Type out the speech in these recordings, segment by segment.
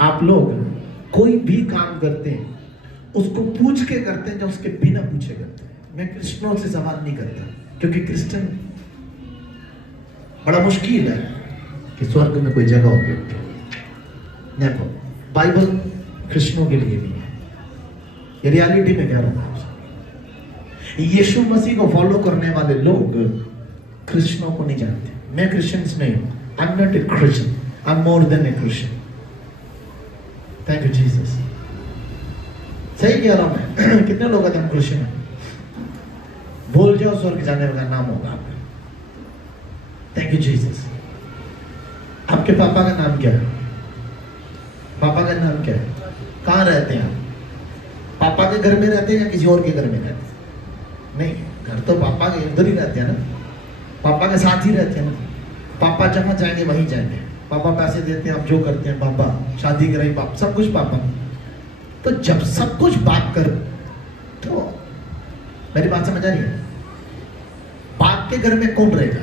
आप लोग कोई भी काम करते हैं उसको पूछ के करते हैं, जो उसके बिना पूछे करते हैं। मैं क्रिश्चियनों से सवाल नहीं करता, क्योंकि क्रिश्चियन बड़ा मुश्किल है कि स्वर्ग में कोई जगह होगी उनकी। देखो बाइबल क्रिश्चियनों के लिए नहीं है, ये रियलिटी में कह रहा हूं। यीशु मसीह को फॉलो करने वाले लोग क्रिश्चियनों को नहीं जानते। मैं क्रिश्चियंस नहीं हूं, I am not a Christian, I am more than A Christian. Thank you Jesus. सही कह रहा हूं मैं। कितने लोग हैं हम क्रिश्चियन हैं? बोल जाओ स्वर्ग जाने वाला नाम होगा आपका। Thank you Jesus. आपके पापा का नाम क्या है? पापा का नाम क्या है? कहाँ रहते हैं आप? पापा के घर में रहते हैं या किसी और के घर में रहते हैं? नहीं, घर तो पापा के इधर ही रहते हैं ना, पापा के साथ ही रहते हैं ना। पापा जहाँ जाएंगे वहीं जाएंगे। पापा पैसे देते हैं, आप जो करते हैं पापा, शादी कराई पापा, सब कुछ पापा। तो जब सब कुछ बाप कर, तो मेरी बात समझ आ रही है? बाप के घर में कौन रहेगा?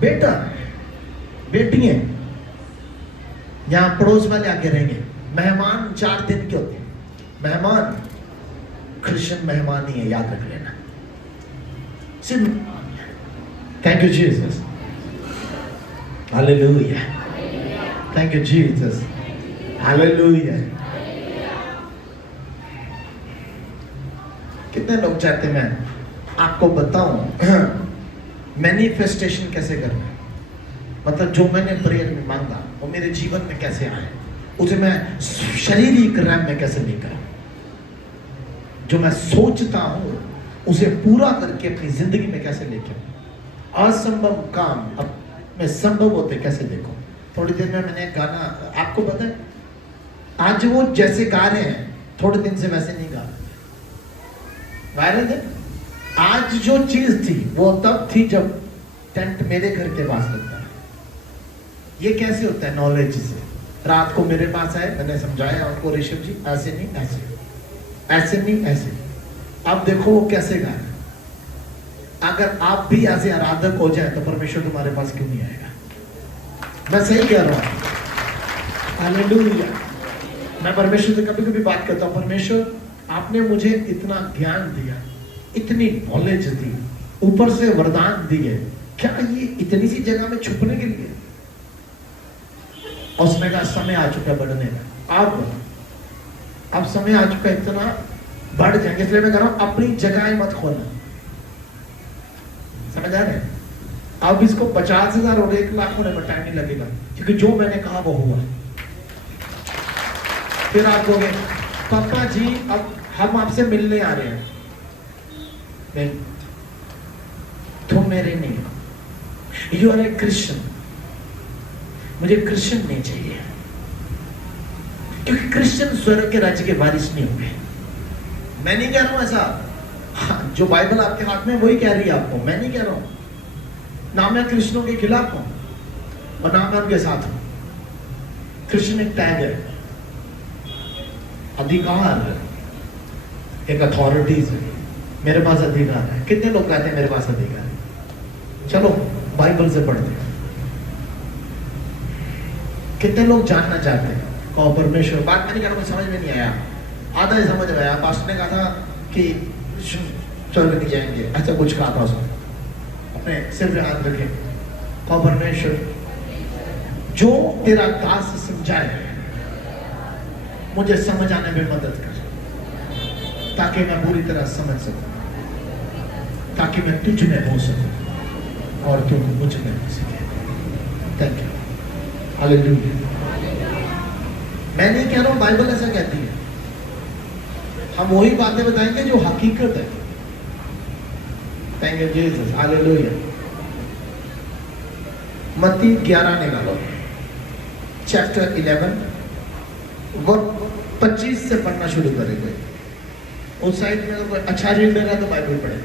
बेटा, बेटी है, यहाँ पड़ोस वाले आके रहेंगे। मेहमान 4 दिन के होते हैं। मेहमान क्रिश्चियन मेहमान ही है, याद रख लेना। Thank you Jesus, hallelujah. Thank you Jesus, hallelujah. कितने लोग चाहते हैं मैं आपको बताऊं मैनिफेस्टेशन कैसे करना है? मतलब जो मैंने प्रेयर में मांगा वो मेरे जीवन में कैसे आए, उसे मैं शारीरिक रैम में कैसे लेकर आऊं। जो मैं सोचता हूं उसे पूरा करके अपनी जिंदगी में कैसे लेके आऊं। असंभव काम अब में संभव होते कैसे देखो। थोड़ी देर में मैंने गाना, आपको पता है आज वो जैसे गा रहे हैं थोड़े दिन से वैसे नहीं गा रहे थे। आज जो चीज थी वो तब थी जब टेंट मेरे घर के पास लगता है। ये कैसे होता है? नॉलेज से। रात को मेरे पास आए, मैंने समझाया उनको, ऋषभ जी ऐसे नहीं, ऐसे, ऐसे नहीं, ऐसे। अब देखो वो कैसे गा रहे। अगर आप भी ऐसे आराधक हो जाए तो परमेश्वर तुम्हारे पास क्यों नहीं आएगा? मैं सही कह रहा हूं, हालेलुया। मैं परमेश्वर से कभी कभी बात करता हूं, परमेश्वर आपने मुझे इतना ज्ञान दिया, इतनी नॉलेज दी, ऊपर से वरदान दिए, क्या ये इतनी सी जगह में छुपने के लिए? और उसने कहा समय आ चुका बढ़ने का। अब समय आ चुका, इतना बढ़ जाएंगे। इसलिए मैं कह रहा हूं अपनी जगह मत खोलना। समझ आ रहे हैं? अब इसको 50,000 और 1 लाख होने में टाइम नहीं लगेगा, क्योंकि जो मैंने कहा वो हुआ। फिर आप कहोगे पापा जी अब हम आपसे मिलने आ रहे हैं। नहीं, तुम मेरे नहीं हो। You are a Christian. मुझे क्रिश्चियन नहीं चाहिए, क्योंकि क्रिश्चियन स्वर्ग के राज्य के वारिस नहीं होंगे। मैं नहीं कह रहा हूं ऐसा। हाँ, जो बाइबल आपके हाथ में वही कह रही है आपको, मैं नहीं कह रहा हूं। ना मैं क्रिश्चियनों के खिलाफ हूं और ना मैं उनके साथ हूं। क्रिश्चियन एक टैग है, अधिकार, एक अथॉरिटीज है। मेरे पास अधिकार है। कितने लोग कहते हैं मेरे पास अधिकार है? चलो बाइबल से पढ़ते हैं। कितने लोग जानना चाहते हैं? कहो परमेश्वर, बात मैंने कहा समझ में नहीं आया, आधा ही समझ में आया। पास्टर ने कहा था कि स्वर्ग नहीं जाएंगे, ऐसा कुछ कहा था उसने। अपने सिर पे हाथ रखे, कहो परमेश्वर जो तेरा दास समझाए मुझे समझ आने में मदद कर, ताकि मैं पूरी तरह समझ सकूं, ताकि मैं तुझ में हो सकूं और तू मुझ में हो सके। Thank you, hallelujah. मैं नहीं कह रहा हूं, बाइबल ऐसा कहती है। हम वही बातें बताएंगे जो हकीकत है। Thank you Jesus, hallelujah. मत्ती 11 निकालो, चैप्टर 11 वर्ष 25 से पढ़ना शुरू करेंगे। उस साइड में अगर कोई अच्छा रीडर है तो बाइबल पढ़े,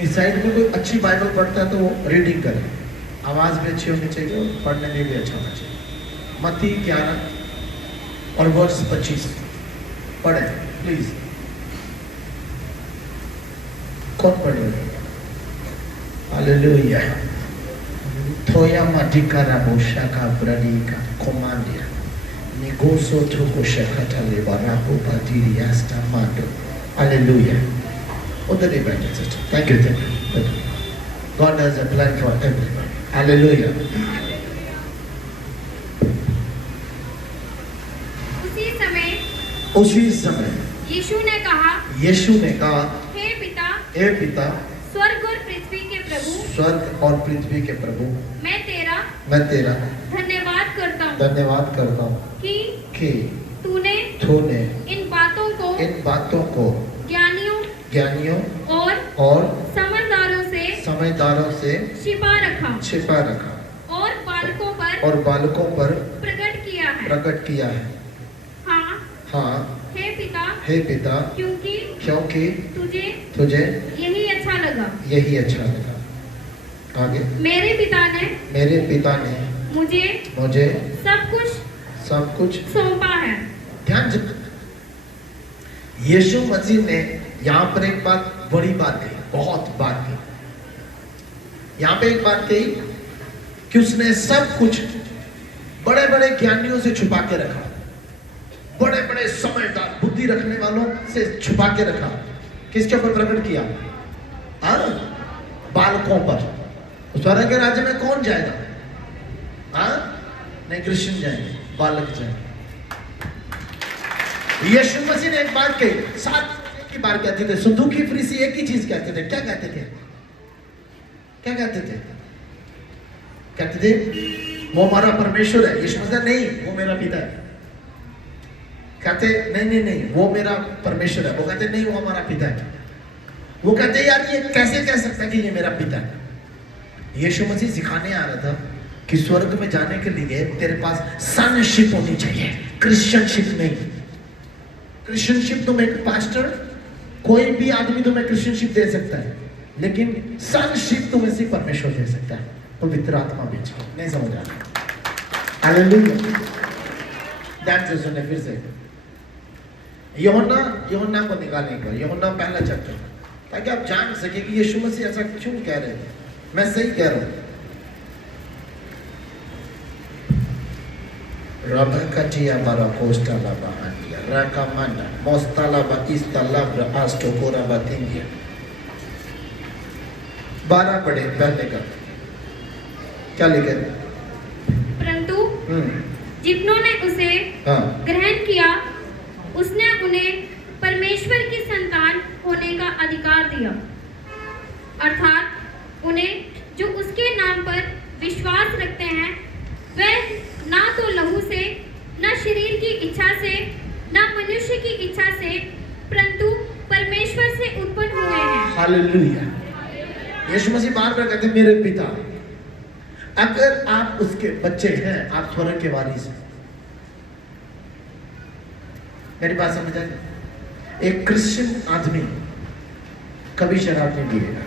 इस साइड में कोई अच्छी बाइबल पढ़ता है तो वो रीडिंग करे। आवाज भी अच्छी होनी चाहिए और पढ़ने में भी अच्छा होना चाहिए। मत्ती 11 और वर्ष 25 पढ़े प्लीज। कौन पढ़ेगा? Hallelujah. Toya madikara boshaka bradika komandia. Nigoso toko shakata lebaraho padiri asta mando. Hallelujah. Other day back, sister. Thank you. God has a plan for everyone. Hallelujah. उसी समय यीशु ने कहा, हे पिता, स्वर्ग और पृथ्वी के प्रभु, स्वर्ग और पृथ्वी के प्रभु, मैं तेरा धन्यवाद करता हूँ कि तूने इन बातों को ज्ञानियों और समझदारों से छिपा रखा और बालकों पर प्रकट किया है। हाँ, हे पिता, क्योंकि तुझे यही अच्छा लगा। आगे, मेरे पिता ने मुझे सब कुछ सौंपा है। ध्यान से, यीशु मसीह ने यहाँ पर एक बड़ी बात कही, बहुत बात कही। यहाँ पे एक बात कही कि उसने सब कुछ बड़े बड़े ज्ञानियों से छुपा के रखा, बड़े बड़े समझदार बुद्धि रखने वालों से छुपा के रखा। किसके ऊपर प्रकट किया? बालकों पर। स्वर्ग के राज्य में कौन जाएगा? नहीं, क्रिश्चियन जाएंगे, बालक जाएंगे। यीशु मसीह ने एक बात कही, 7 की बार कहते थे। सदूकी फरीसी एक ही चीज कहते थे। क्या कहते थे? वो हमारा परमेश्वर है। यीशु मसीह नहीं, वो मेरा पिता है। कहते नहीं, वो मेरा परमेश्वर है। वो कहते नहीं, वो हमारा पिता है। वो कहते यार ये कैसे कह सकता है कि ये मेरा पिता है? यीशु मसीह सिखाने आ रहा था कि स्वर्ग में जाने के लिए तेरे पास सनशिप होनी चाहिए, क्रिश्चियनशिप नहीं। क्रिश्चियनशिप तुम्हें एक पास्टर, कोई भी आदमी तुम्हें क्रिश्चियनशिप दे सकता है, लेकिन सनशिप तुम्हें सिर्फ परमेश्वर दे सकता है, पवित्र आत्मा बीच में। नहीं समझ आ रहा? हालेलुया। ध्यान से सुने फिर से। यूहन्ना को निकालेंगे, यूहन्ना पहला चैप्टर, ताकि आप जान सके कि यीशु मसीह ऐसा क्यों कह रहे हैं। मैं सही कह रहा हूं। Rabakatia barakosta laba andia rakamanda mostalaba istalabra astokora batindia 12 पढ़े पहले का क्या लिखे? परंतु जितनों ने उसे ग्रहण किया उसने उन्हें परमेश्वर की संतान होने का अधिकार दिया, अर्थात उन्हें जो उसके नाम पर विश्वास रखते हैं, वह ना तो लहू से, ना शरीर की इच्छा से, ना मनुष्य की इच्छा से, परंतु परमेश्वर से उत्पन्न हुए हैं। हालेलुया। यीशु मसीह बार-बार कहते हैं मेरे पिता। अगर आप उसके बच्चे हैं, आप स्वर्ग के वारिस हैं। मेरी बात समझ आई? एक क्रिश्चियन आदमी कभी शराब नहीं पिएगा,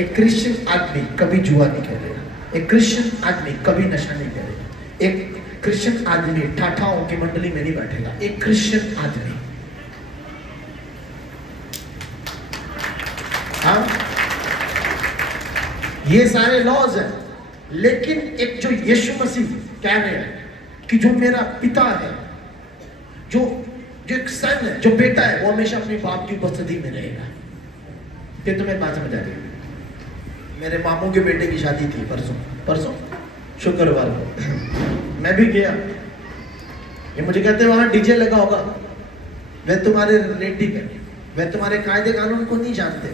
एक क्रिश्चियन आदमी कभी जुआ नहीं खेलेगा, एक क्रिश्चियन आदमी कभी नशा नहीं करेगा, एक क्रिश्चियन आदमी ठाठाओं की मंडली में नहीं बैठेगा। एक क्रिश्चियन आदमी, हाँ, ये सारे लॉज हैं, लेकिन एक जो यीशु मसीह कह रहे हैं कि जो मेरा पिता है, जो एक सन है, जो बेटा है, वो हमेशा अपने बाप की उपस्थिति में रहेगा। फिर तुम्हें बात समझ आ गई? मेरे मामू के बेटे की शादी थी परसों शुक्रवार को। मैं भी गया। ये मुझे कहते वहां डीजे लगा होगा। वे तुम्हारे रिलेटिव है, वे तुम्हारे कायदे कानून को नहीं जानते।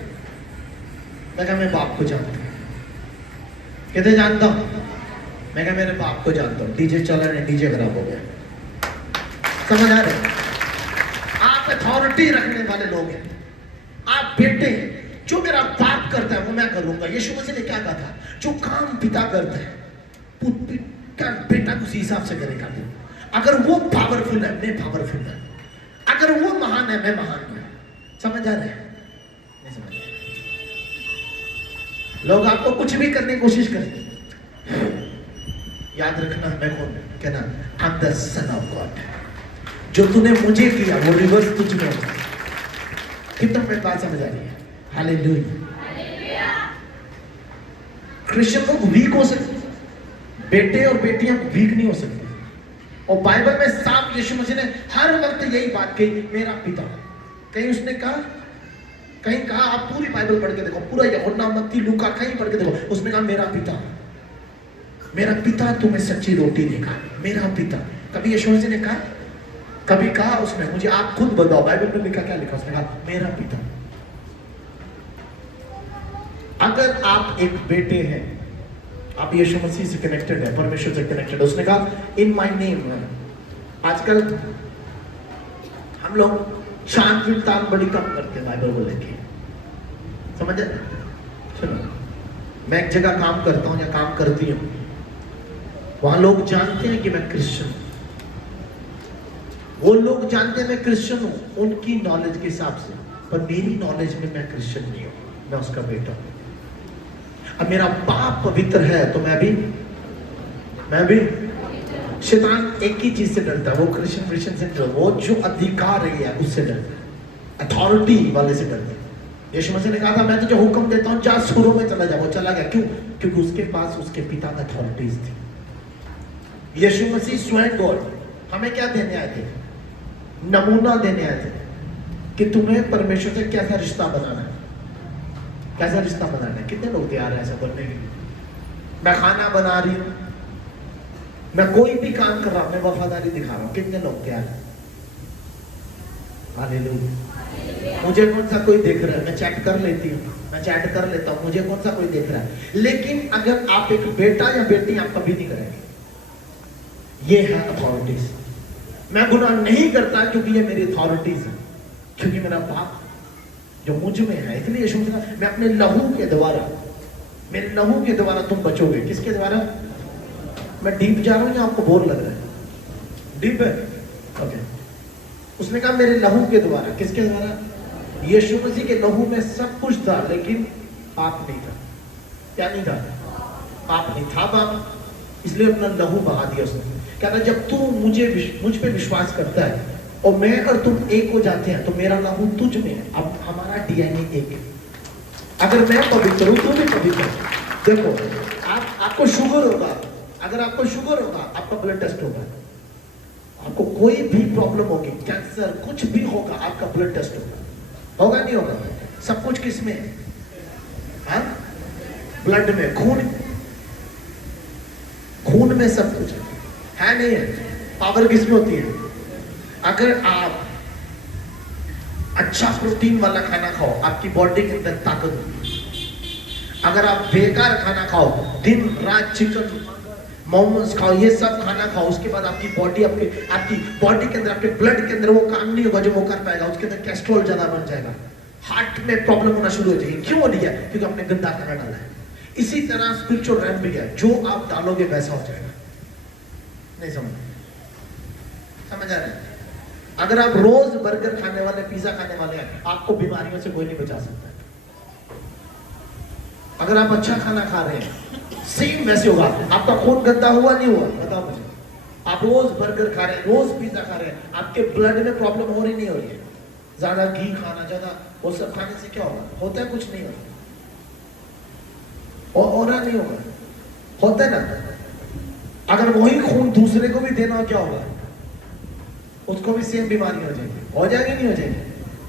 मैं कहा मैं बाप को जानता हूँ। कहते जानता हूँ। मैं कहा मेरे बाप को जानता हूँ। डीजे चला नहीं, डीजे खराब हो गया। समझ आ रहे? आप अथॉरिटी रखने वाले लोग हैं, आप बेटे हैं। जो मेरा बाप करता है वो मैं करूंगा। यीशु मसीह ने क्या कहा था? जो काम पिता करता है बेटा उसी हिसाब से करेगा। अगर वो पावरफुल है, मैं पावरफुल है। अगर वो महान है, मैं महान हूं। समझ आ रहे हैं? नहीं समझ आ रहे? लोग आपको कुछ भी करने की कोशिश करेंगे, याद रखना मैं कौन? कहना आई am the son of God. जो तूने मुझे किया वो रिवर्स तुझ में होगा। कितना मेरी बात समझ आ रही है? हालेलुया। क्रिश्चियन लोग वीक हो सकते, बेटे और बेटियां वीक नहीं हो सकते। और बाइबल में साफ यीशु मसीह ने हर वक्त यही बात कही, मेरा पिता। कहीं उसने कहा, कहीं कहा, आप पूरी बाइबल पढ़ के देखो, पूरा यूहन्ना, मत्ती, लूका, कहीं पढ़ के देखो, उसने कहा मेरा पिता, मेरा पिता तुम्हें सच्ची रोटी देगा, मेरा पिता। कभी यीशु मसीह ने कहा? कभी कहा उसने? मुझे आप खुद बताओ, बाइबल में लिखा, क्या लिखा? उसने कहा मेरा पिता। अगर आप एक बेटे हैं, आप यीशु मसीह से कनेक्टेड है, परमेश्वर से कनेक्टेड है, उसने कहा इन माय नेम। आजकल हम लोग शांति ताल बड़ी कम करते हैं बाइबल को लेके, समझ? सुनो, मैं एक जगह काम करता हूं या काम करती हूं, वहां लोग जानते हैं कि मैं क्रिश्चियन हूं, वो लोग जानते हैं मैं क्रिश्चियन हूं उनकी नॉलेज के हिसाब से, पर मेरी नॉलेज में मैं क्रिश्चियन नहीं हूं, मैं उसका बेटा हूं। अब मेरा बाप पवित्र है तो मैं भी शैतान एक ही चीज से डरता है, वो क्रिश्चियन से डरता, वो जो अधिकार है उससे डरता है, अथॉरिटी वाले से डरता है। यीशु मसीह ने कहा था मैं तुझे हुक्म देता हूं, जा सुरों में चला जा, वो चला गया। क्यों? क्योंकि उसके पास उसके पिता की अथॉरिटीज थी। यीशु मसीह स्वयं गॉड हमें क्या देने आए थे? नमूना देने आए थे कि तुम्हें परमेश्वर से कैसा रिश्ता बनाना है, कैसा रिश्ता बनाना है। कितने लोग तैयार हैं ऐसा करने के लिए? मैं खाना बना रही हूं, मैं कोई भी काम कर रहा हूं, मैं वफादारी दिखा रहा हूं, कितने लोग तैयार हैं? हालेलुया। मुझे कौन सा कोई देख रहा है? मैं चैट कर लेती हूँ, मैं चैट कर लेता हूँ, मुझे कौन सा कोई देख रहा है। लेकिन अगर आप एक बेटा या बेटी, आप कभी नहीं करेंगे। ये है अथॉरिटीज। मैं गुनाह नहीं करता क्योंकि ये मेरी अथॉरिटीज है, क्योंकि मेरा बाप जो मुझ में है। इसलिए यीशु मसीह ने मैं अपने लहू के द्वारा, मेरे लहू के द्वारा तुम बचोगे। किसके द्वारा? मैं डीप जा रहा हूं या आपको बोर लग रहा है? डीप है, ओके। उसने कहा मेरे लहू के द्वारा। किसके द्वारा? यीशु मसीह के लहू में सब कुछ था, लेकिन पाप नहीं था। क्या नहीं था? पाप नहीं था, पाप, इसलिए अपना लहू बहा दिया उसने। कहता जब तू मुझ पे विश्वास करता है और मैं और तुम एक हो जाते हैं, तो मेरा लहू तुझ में है। अब हमारा डीएनए एक है। अगर मैं पवित्र हूं, तू भी पवित्र है। देखो, आपको शुगर होगा, अगर आपको शुगर होगा, आपका ब्लड टेस्ट होगा। आपको कोई भी प्रॉब्लम होगी, कैंसर, कुछ भी होगा, आपका ब्लड टेस्ट होगा नहीं होगा? सब कुछ किस में है? हाँ? ब्लड में, खून में सब कुछ है नहीं है? पावर किस में होती है? अगर आप अच्छा प्रोटीन वाला खाना खाओ, आपकी बॉडी के अंदर ताकत होगी। अगर आप बेकार खाना खाओ, दिन रात चिकन मोमोज खाओ, ये सब खाना खाओ, उसके बाद आपकी बॉडी आपकी बॉडी के अंदर, आपके ब्लड के अंदर वो काम नहीं होगा जो वो कर पाएगा। उसके अंदर कोलेस्ट्रॉल ज्यादा बन जाएगा, हार्ट में प्रॉब्लम होना शुरू हो जाएगी। क्यों हो रही है? क्योंकि आपने गंदा खाना डाला है। इसी तरह स्पिरिचुअल रैम भी है, जो आप डालोगे वैसा हो जाएगा। नहीं समझ आ रहा है? अगर आप रोज बर्गर खाने वाले, पिज्जा खाने वाले हैं, आपको बीमारियों से कोई नहीं बचा सकता। अगर आप अच्छा खाना खा रहे हैं, सेम वैसे होगा। आपका खून गंदा हुआ नहीं हुआ? बताओ मुझे। आप रोज बर्गर खा रहे हैं, रोज पिज्जा खा रहे हैं, आपके ब्लड में प्रॉब्लम हो रही नहीं हो रही है? ज्यादा घी खाना, ज्यादा वो सब खाने से क्या होगा? होता है कुछ नहीं होता, और हो रहा नहीं होगा, होता है ना? अगर वही खून दूसरे को भी देना, क्या होगा? उसको भी सेम बीमारी हो जाएगी। हो जाएगी नहीं हो जाएगी?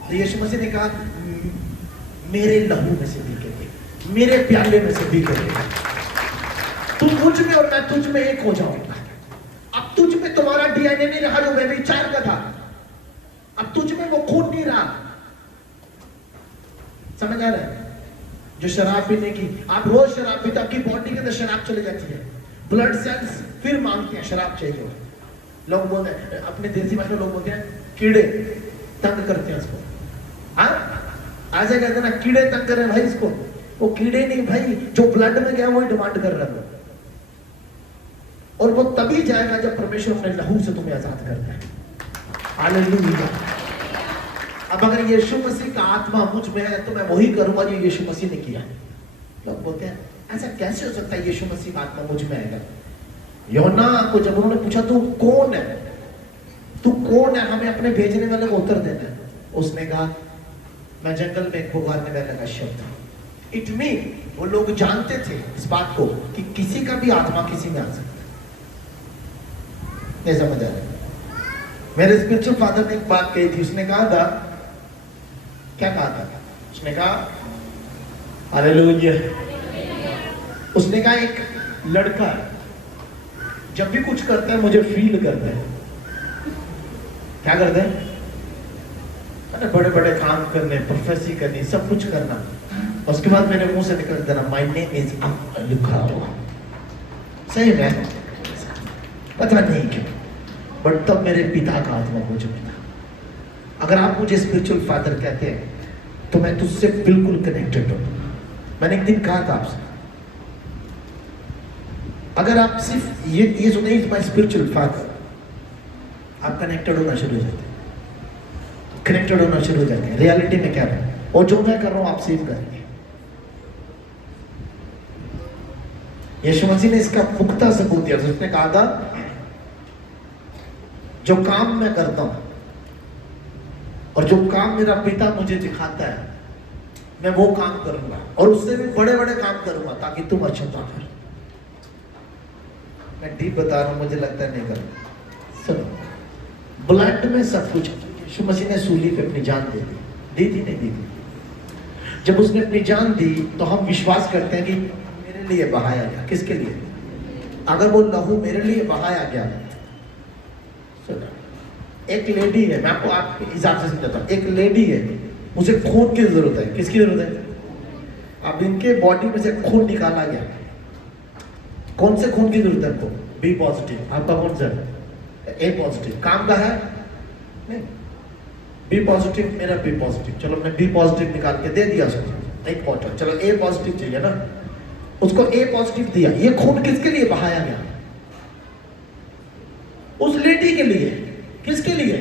तो यीशु मसीह ने कहा मेरे लहू में से पी के, मेरे प्याले में से पी के, तू मुझ में और मैं तुझ में एक हो जाऊंगा। अब तुझ में तुम्हारा डीएनए नहीं रहा जो व्यभिचार का था, अब तुझ में वो खून नहीं रहा। समझ आ रहा है? जो शराब पीने की, आप रोज शराब पीते, आपकी बॉडी के अंदर शराब चली जाती है, ब्लड सेल्स फिर मांगते हैं शराब चाहिए। लोग बोलते हैं, अपने देसी भाषा में लोग बोलते हैं कीड़े तंग करते हैं उसको। हाँ, आज कहते हैं ना कीड़े तंग कर रहे हैं भाई इसको। वो कीड़े नहीं भाई, जो ब्लड में गया वही डिमांड कर रहा है, और वो तभी जाएगा जब परमेश्वर अपने लहू से तुम्हें आजाद करता है। हालेलुया। अब अगर यीशु मसीह का आत्मा मुझ में है तो मैं वही करूंगा जो यीशु मसीह ने किया। लोग बोलते हैं ऐसा कैसे हो सकता है, यीशु मसीह का आत्मा मुझ में आएगा? यूहन्ना को जब उन्होंने पूछा तू कौन है, तू कौन है, हमें अपने भेजने वाले को उत्तर देना है, उसने कहा मैं जंगल में एक पुकारने वाले का शब्द हूं। इट मीन वो लोग जानते थे इस बात को कि किसी का भी आत्मा किसी में आ सकता है। नहीं समझ आ रहा। मेरे स्पिरिचुअल फादर ने एक बात कही थी, उसने कहा था, क्या कहा था? उसने कहा हालेलुया। उसने कहा एक लड़का जब भी कुछ करता है मुझे फील करता है। क्या करता है? अरे बड़े बड़े काम करने, प्रोफेसी करनी, सब कुछ करना, उसके बाद मेरे मुंह से निकल देना माय नेम इज लिखा हुआ। सही में पता नहीं क्यों, बट तब मेरे पिता का आत्मा मुझे मिला। अगर आप मुझे स्पिरिचुअल फादर कहते हैं तो मैं तुझसे बिल्कुल कनेक्टेड हूं। मैंने एक दिन कहा था आपसे, अगर आप सिर्फ ये सुने माय स्पिरिचुअल फादर, आप कनेक्टेड होना शुरू हो जाते हैं, कनेक्टेड होना शुरू हो जाते हैं। रियलिटी में क्या है, और जो मैं कर रहा हूं आप सेव करेंगे। यीशु मसीह ने इसका पुख्ता सबूत दिया। उसने कहा था जो काम मैं करता हूं और जो काम मेरा पिता मुझे दिखाता है मैं वो काम करूंगा, और उससे भी बड़े बड़े काम करूंगा ताकि तुम अच्छा पाओ। मैं डीप बता रहा हूं, मुझे लगता है नहीं करूंगा। सुनो, ब्लड में सब कुछ, यीशु मसीह ने सूली पे अपनी जान दे दी, दी थी नहीं दी थी? जब उसने अपनी जान दी तो हम विश्वास करते हैं कि मेरे लिए बहाया गया। किसके लिए? अगर वो लहू मेरे लिए बहाया गया, सुनो, एक लेडी है, मैं आपको आपके हिसाब से समझाता हूं। एक लेडी है, उसे खून की जरूरत है। किसकी जरूरत है? अब इनके बॉडी में से खून निकाला गया। कौन से खून की जरूरत है आपको? B positive. आपका कौन सा है? A positive. काम का है नहीं, बी पॉजिटिव, मेरा बी पॉजिटिव। चलो हमने बी पॉजिटिव निकाल के दे दिया उसको, एक बॉटल। चलो ए पॉजिटिव चाहिए ना, उसको ए पॉजिटिव दिया। ये खून किसके लिए बहाया गया? उस लेडी के लिए। किसके लिए?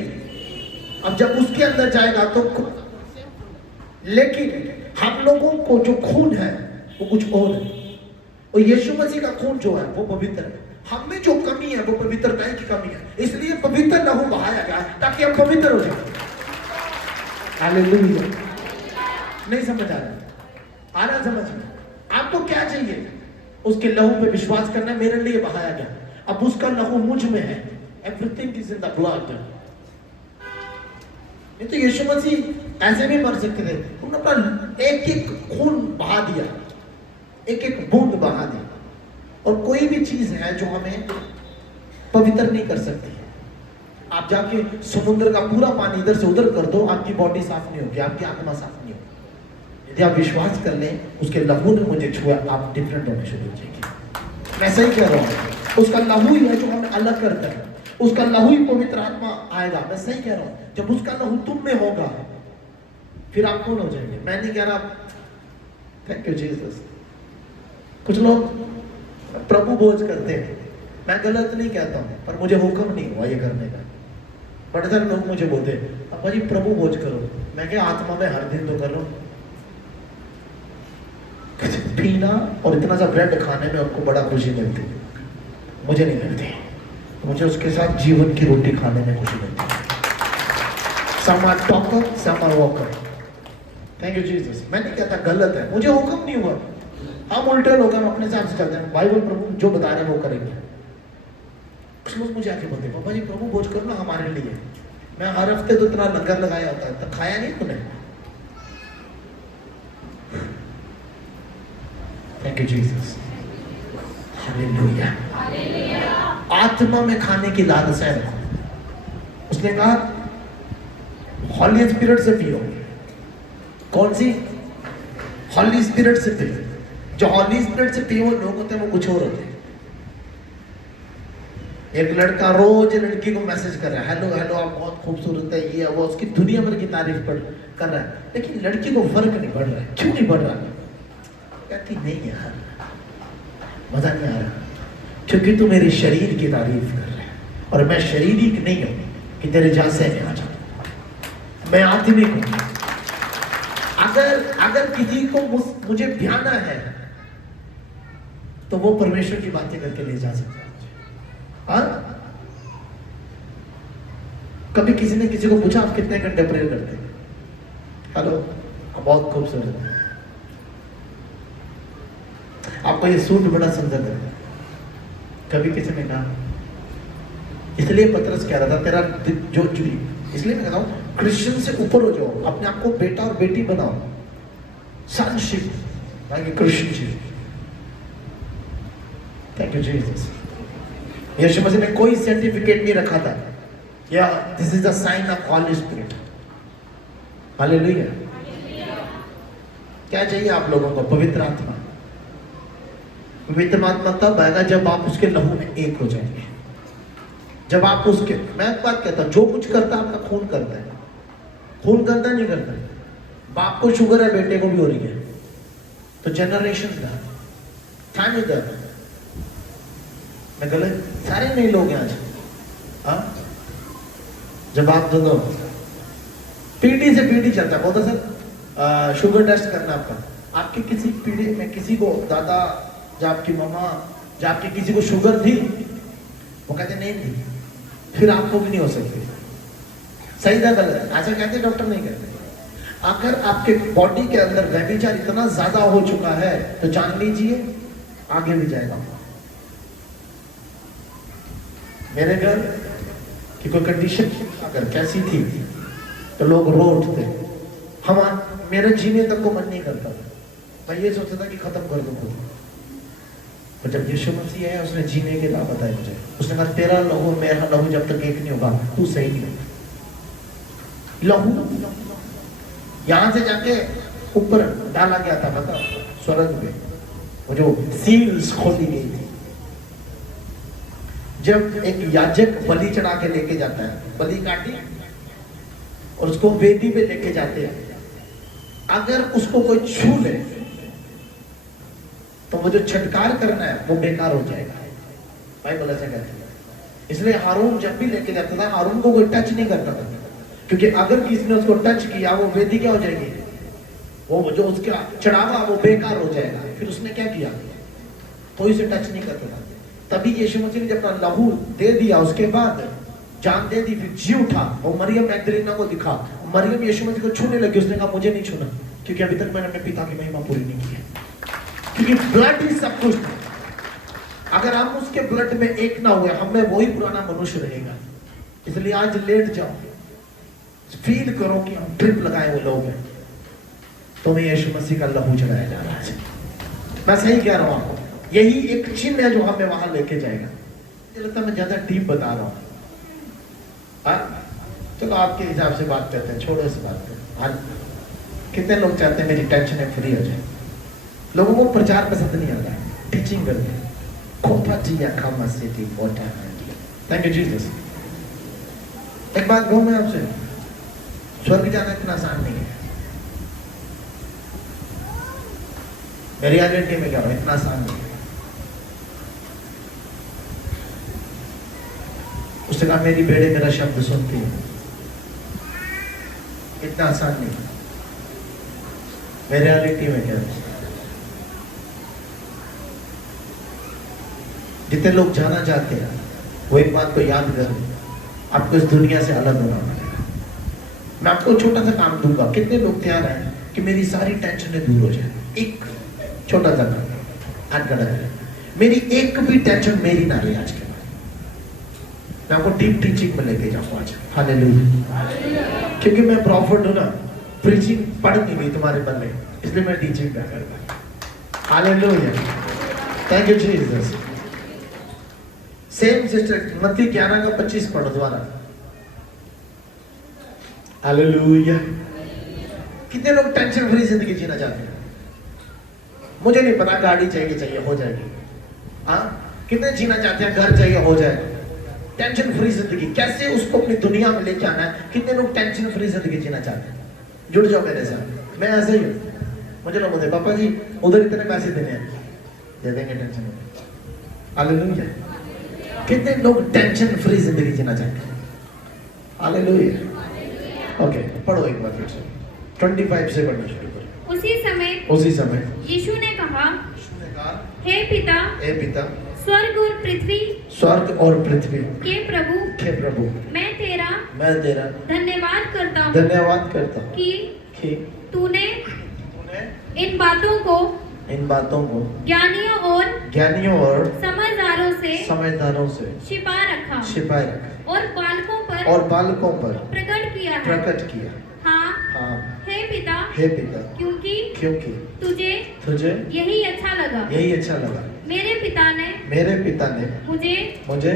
अब जब उसके अंदर जाएगा तो, लेकिन हम लोगों को जो खून है वो कुछ और है, और यीशु मसीह का खून जो है वो पवित्र है। हम में जो कमी है वो पवित्रता की कमी है, इसलिए पवित्र लहू बहाया गया ताकि हम पवित्र हो जाए। हालेलुया। नहीं समझ आ रहा? आ रहा समझ में? आपको क्या चाहिए? उसके लहू पे विश्वास करना है, मेरे लिए बहाया गया। अब उसका लहू मुझ में है, everything is in the blood. नहीं तो यीशु मसीह ऐसे भी मर सकते थे, उन्होंने अपना एक एक खून बहा दिया, एक एक बूंद बहा दी। और कोई भी चीज है जो हमें पवित्र नहीं कर सकती। आप जाके समुद्र का पूरा पानी इधर से उधर कर दो, आपकी बॉडी साफ नहीं होगी, आपकी आत्मा साफ नहीं होगी। यदि आप विश्वास कर लें उसके लहू ने मुझे छुआ, आप डिफरेंट होने शुरू हो जाएंगे। मैं सही कह रहा हूँ, उसका लहू ही है जो हमें अलग करता है, उसका लहू ही पवित्र आत्मा आएगा। मैं सही कह रहा हूँ, जब उसका लहू तुम में होगा फिर आप कौन हो जाएंगे? मैं नहीं कह रहा, थैंक यू जीसस। कुछ लोग प्रभु भोज करते हैं, मैं गलत नहीं कहता हूँ, पर मुझे हुक्म नहीं हुआ ये करने का। बड़े सारे लोग मुझे बोलते हैं अब्बा जी प्रभु भोज करो। मैं क्या आत्मा में हर दिन तो कर रहा हूँ। पीना और इतना सा ब्रेड खाने में उनको बड़ा खुशी मिलती है, मुझे नहीं मिलती। मुझे उसके साथ जीवन की रोटी खाने में खुशी मिलती है। Some are talker, some are walker. Thank you Jesus। मैं नहीं कहता गलत है, मुझे हुक्म नहीं हुआ। हम उल्टे लोग, हम अपने हिसाब से चलते हैं। बाइबल प्रभु जो बता रहे हैं वो करेंगे। कुछ लोग मुझे आके बोलते हैं पापा जी प्रभु भोज करो ना हमारे लिए। मैं हर हफ्ते तो इतना लंगर लगाया होता है, तो खाया नहीं तूने? Thank you Jesus. हालेलुया। आत्मा में खाने की लालसा है। उसने कहा हॉली स्पिरिट से पियो। कौन सी? हॉली स्पिरिट से पियो। जो हॉली स्पिरिट से पियो लोग होते हैं वो कुछ और होते हैं। एक लड़का रोज लड़की को मैसेज कर रहा है, हेलो हेलो आप बहुत खूबसूरत है, ये वो, उसकी दुनिया भर की तारीफ कर रहा है, लेकिन लड़की को फर्क नहीं पड़ रहा है। क्यों नहीं पड़ रहा? कहती नहीं यार मजा नहीं आ रहा, क्योंकि तू मेरे शरीर की तारीफ कर रहा है, और मैं शारीरिक नहीं हूं कि तेरे जासे में आ जाऊं। मैं आत्मिक हूं। अगर किसी को मुझे ध्यान है तो वो परमेश्वर की बातें करके ले जा सकता है। हाँ? कभी किसी ने किसी को पूछा आप कितने घंटे प्रेयर करते हैं? हेलो, बहुत खूबसूरत है, आपको ये सूट बड़ा सुंदर है। कभी किसी ने कहा इसलिए पतरस कह रहा था तेरा जो जो इसलिए मैं कहता हूँ क्रिश्चियन से ऊपर हो जाओ, अपने आप को बेटा और बेटी बनाओ, sonship Christianship. Thank you Jesus. यीशु मसीह ने कोई सर्टिफिकेट नहीं रखा था, या this is the sign of Holy Spirit. Hallelujah. क्या चाहिए आप लोगों को? पवित्र आत्मा। पवित्र आत्मा तब आएगा जब आप उसके लहू में एक हो जाएंगे, जब आप उसके, मैं एक बात कहता हूं, जो कुछ करता है आपका खून करता है, खून करता नहीं करता। बाप को शुगर है, बेटे को भी हो रही है, तो जनरेशन था नहीं था। मैं गलत, सारे नहीं लोग हैं आज। हाँ, जब आप दोनों पीढ़ी से पीढ़ी चलता है, बोलता सर शुगर टेस्ट करना आपका, आपके किसी पीढ़ी में किसी को दादा या आपकी मम्मा या आपके किसी को शुगर थी? वो कहते नहीं थी, फिर आपको भी नहीं हो सकती। सही था गलत? ऐसा कहते डॉक्टर नहीं कहते। अगर आपके बॉडी के अंदर व्यभिचार इतना ज्यादा हो चुका है तो जान लीजिए आगे भी जाएगा। मेरे घर की कोई कंडीशन अगर कैसी थी तो लोग रो उठते, हम मेरे जीने तक को मन नहीं करता, मैं ये सोचता था कि खत्म कर दूं खुद। और जब यीशु मसीह आया उसने जीने के राह बताए मुझे। उसने कहा तेरा लहू मेरा लहू जब तक एक नहीं होगा तू सही नहीं होगा। लहू यहां से जाके ऊपर डाला गया था, पता स्वर्ग में, वो जो सील्स खोली गई थी। जब एक याजक बलि चढ़ा के लेके जाता है, बलि काटी और उसको वेदी पे लेके जाते हैं, अगर उसको कोई छू ले तो वो जो छटकार करना है वो बेकार हो जाएगा। बाइबल ऐसा कहती है। इसलिए हारून जब भी लेके जाता था, हारून को कोई टच नहीं करता था, क्योंकि अगर किसी ने उसको टच किया वो वेदी क्या हो जाएगी, वो जो उसका चढ़ावा वो बेकार हो जाएगा। फिर उसने क्या किया, कोई से टच नहीं करता था। तभी यीशु मसीह ने जब अपना लहू दे दिया, उसके बाद जान दे दी, फिर जी उठा, वो मरियम मैगदलीना को दिखा। मरियम यीशु मसीह को छूने लगी, उसने कहा मुझे नहीं छूना, क्योंकि अभी तक मैंने अपने पिता की महिमा पूरी नहीं की है। क्योंकि ब्लड ही सब कुछ था। अगर हम उसके ब्लड में एक ना हुए, हमें वही पुराना मनुष्य रहेगा। इसलिए आज लेट जाओ, फील करो कि हम ट्रिप लगाए वो लोग हैं, तुम्हें यीशु मसीह का लहू चढ़ाया जा रहा है। मैं सही कह रहा हूं आपको, यही एक चिन्ह है जो हमें वहां लेके जाएगा। मुझे लगता है मैं ज्यादा डीप बता रहा हूं। चलो आपके हिसाब से बात करते हैं, छोड़ो इस बात को। कितने लोग चाहते हैं मेरी टेंशन फ्री हो जाए? लोगों को प्रचार पसंद नहीं आता, टीचिंग करते हैं। Thank you Jesus. एक बात कहूं मैं आपसे, स्वर्ग जाना इतना आसान नहीं है। मेरी आइडेंटिटी में क्या रहा, इतना आसान नहीं है। उसने कहा मेरी बेड़े मेरा शब्द सुनती है, इतना आसान नहीं है। मेरी रियलिटी में क्या है? जितने लोग जाना चाहते हैं वो एक बात को याद करें, आपको इस दुनिया से अलग होना पड़ेगा। मैं आपको छोटा सा काम दूंगा, कितने लोग तैयार हैं कि मेरी सारी टेंशनें दूर हो जाए? एक छोटा सा काम, हाथ खड़ा करें, मेरी एक भी टेंशन मेरी ना रही आज के बाद। मैं आपको डीप टीचिंग में लेके जाऊंगा आज। हालेलुया। क्योंकि मैं प्रॉफिट हूं ना, प्रीचिंग पढ़ नहीं गई तुम्हारे बल्ले, इसलिए मैं टीचिंग कर रहा हूं। Hallelujah. Thank you Jesus. Same sister मत्ती 11:25 पढ़ो दोबारा। हालेलुया। कितने लोग टेंशन फ्री जिंदगी जीना चाहते हैं? मुझे नहीं पता, गाड़ी चाहिए हो जाएगी। हाँ, कितने जीना चाहते हैं घर चाहिए हो जाए? टेंशन फ्री जिंदगी कैसे उसको अपनी दुनिया में लेके आना है? कितने लोग टेंशन फ्री जिंदगी जीना चाहते हैं? जुड़ जाओ मेरे साथ, मैं ऐसे ही हूँ। मुझे लोग बोलते पापा जी उधर इतने पैसे देने हैं, दे देंगे, टेंशन नहीं। हालेलुया। कितने लोग टेंशन फ्री जिंदगी जीना चाहते हैं? हालेलुया। ओके, पढ़ो एक बार फिर से 25 से पढ़ना शुरू करो। उसी समय यीशु ने कहा, हे पिता, स्वर्ग और पृथ्वी के प्रभु, मैं तेरा धन्यवाद करता हूँ कि तूने इन बातों को ज्ञानियों और समझदारों से छिपा रखा छिपाए रखा और बालकों पर प्रकट किया हाँ हाँ हे पिता क्योंकि क्योंकि तुझे यही अच्छा लगा मेरे पिता ने मुझे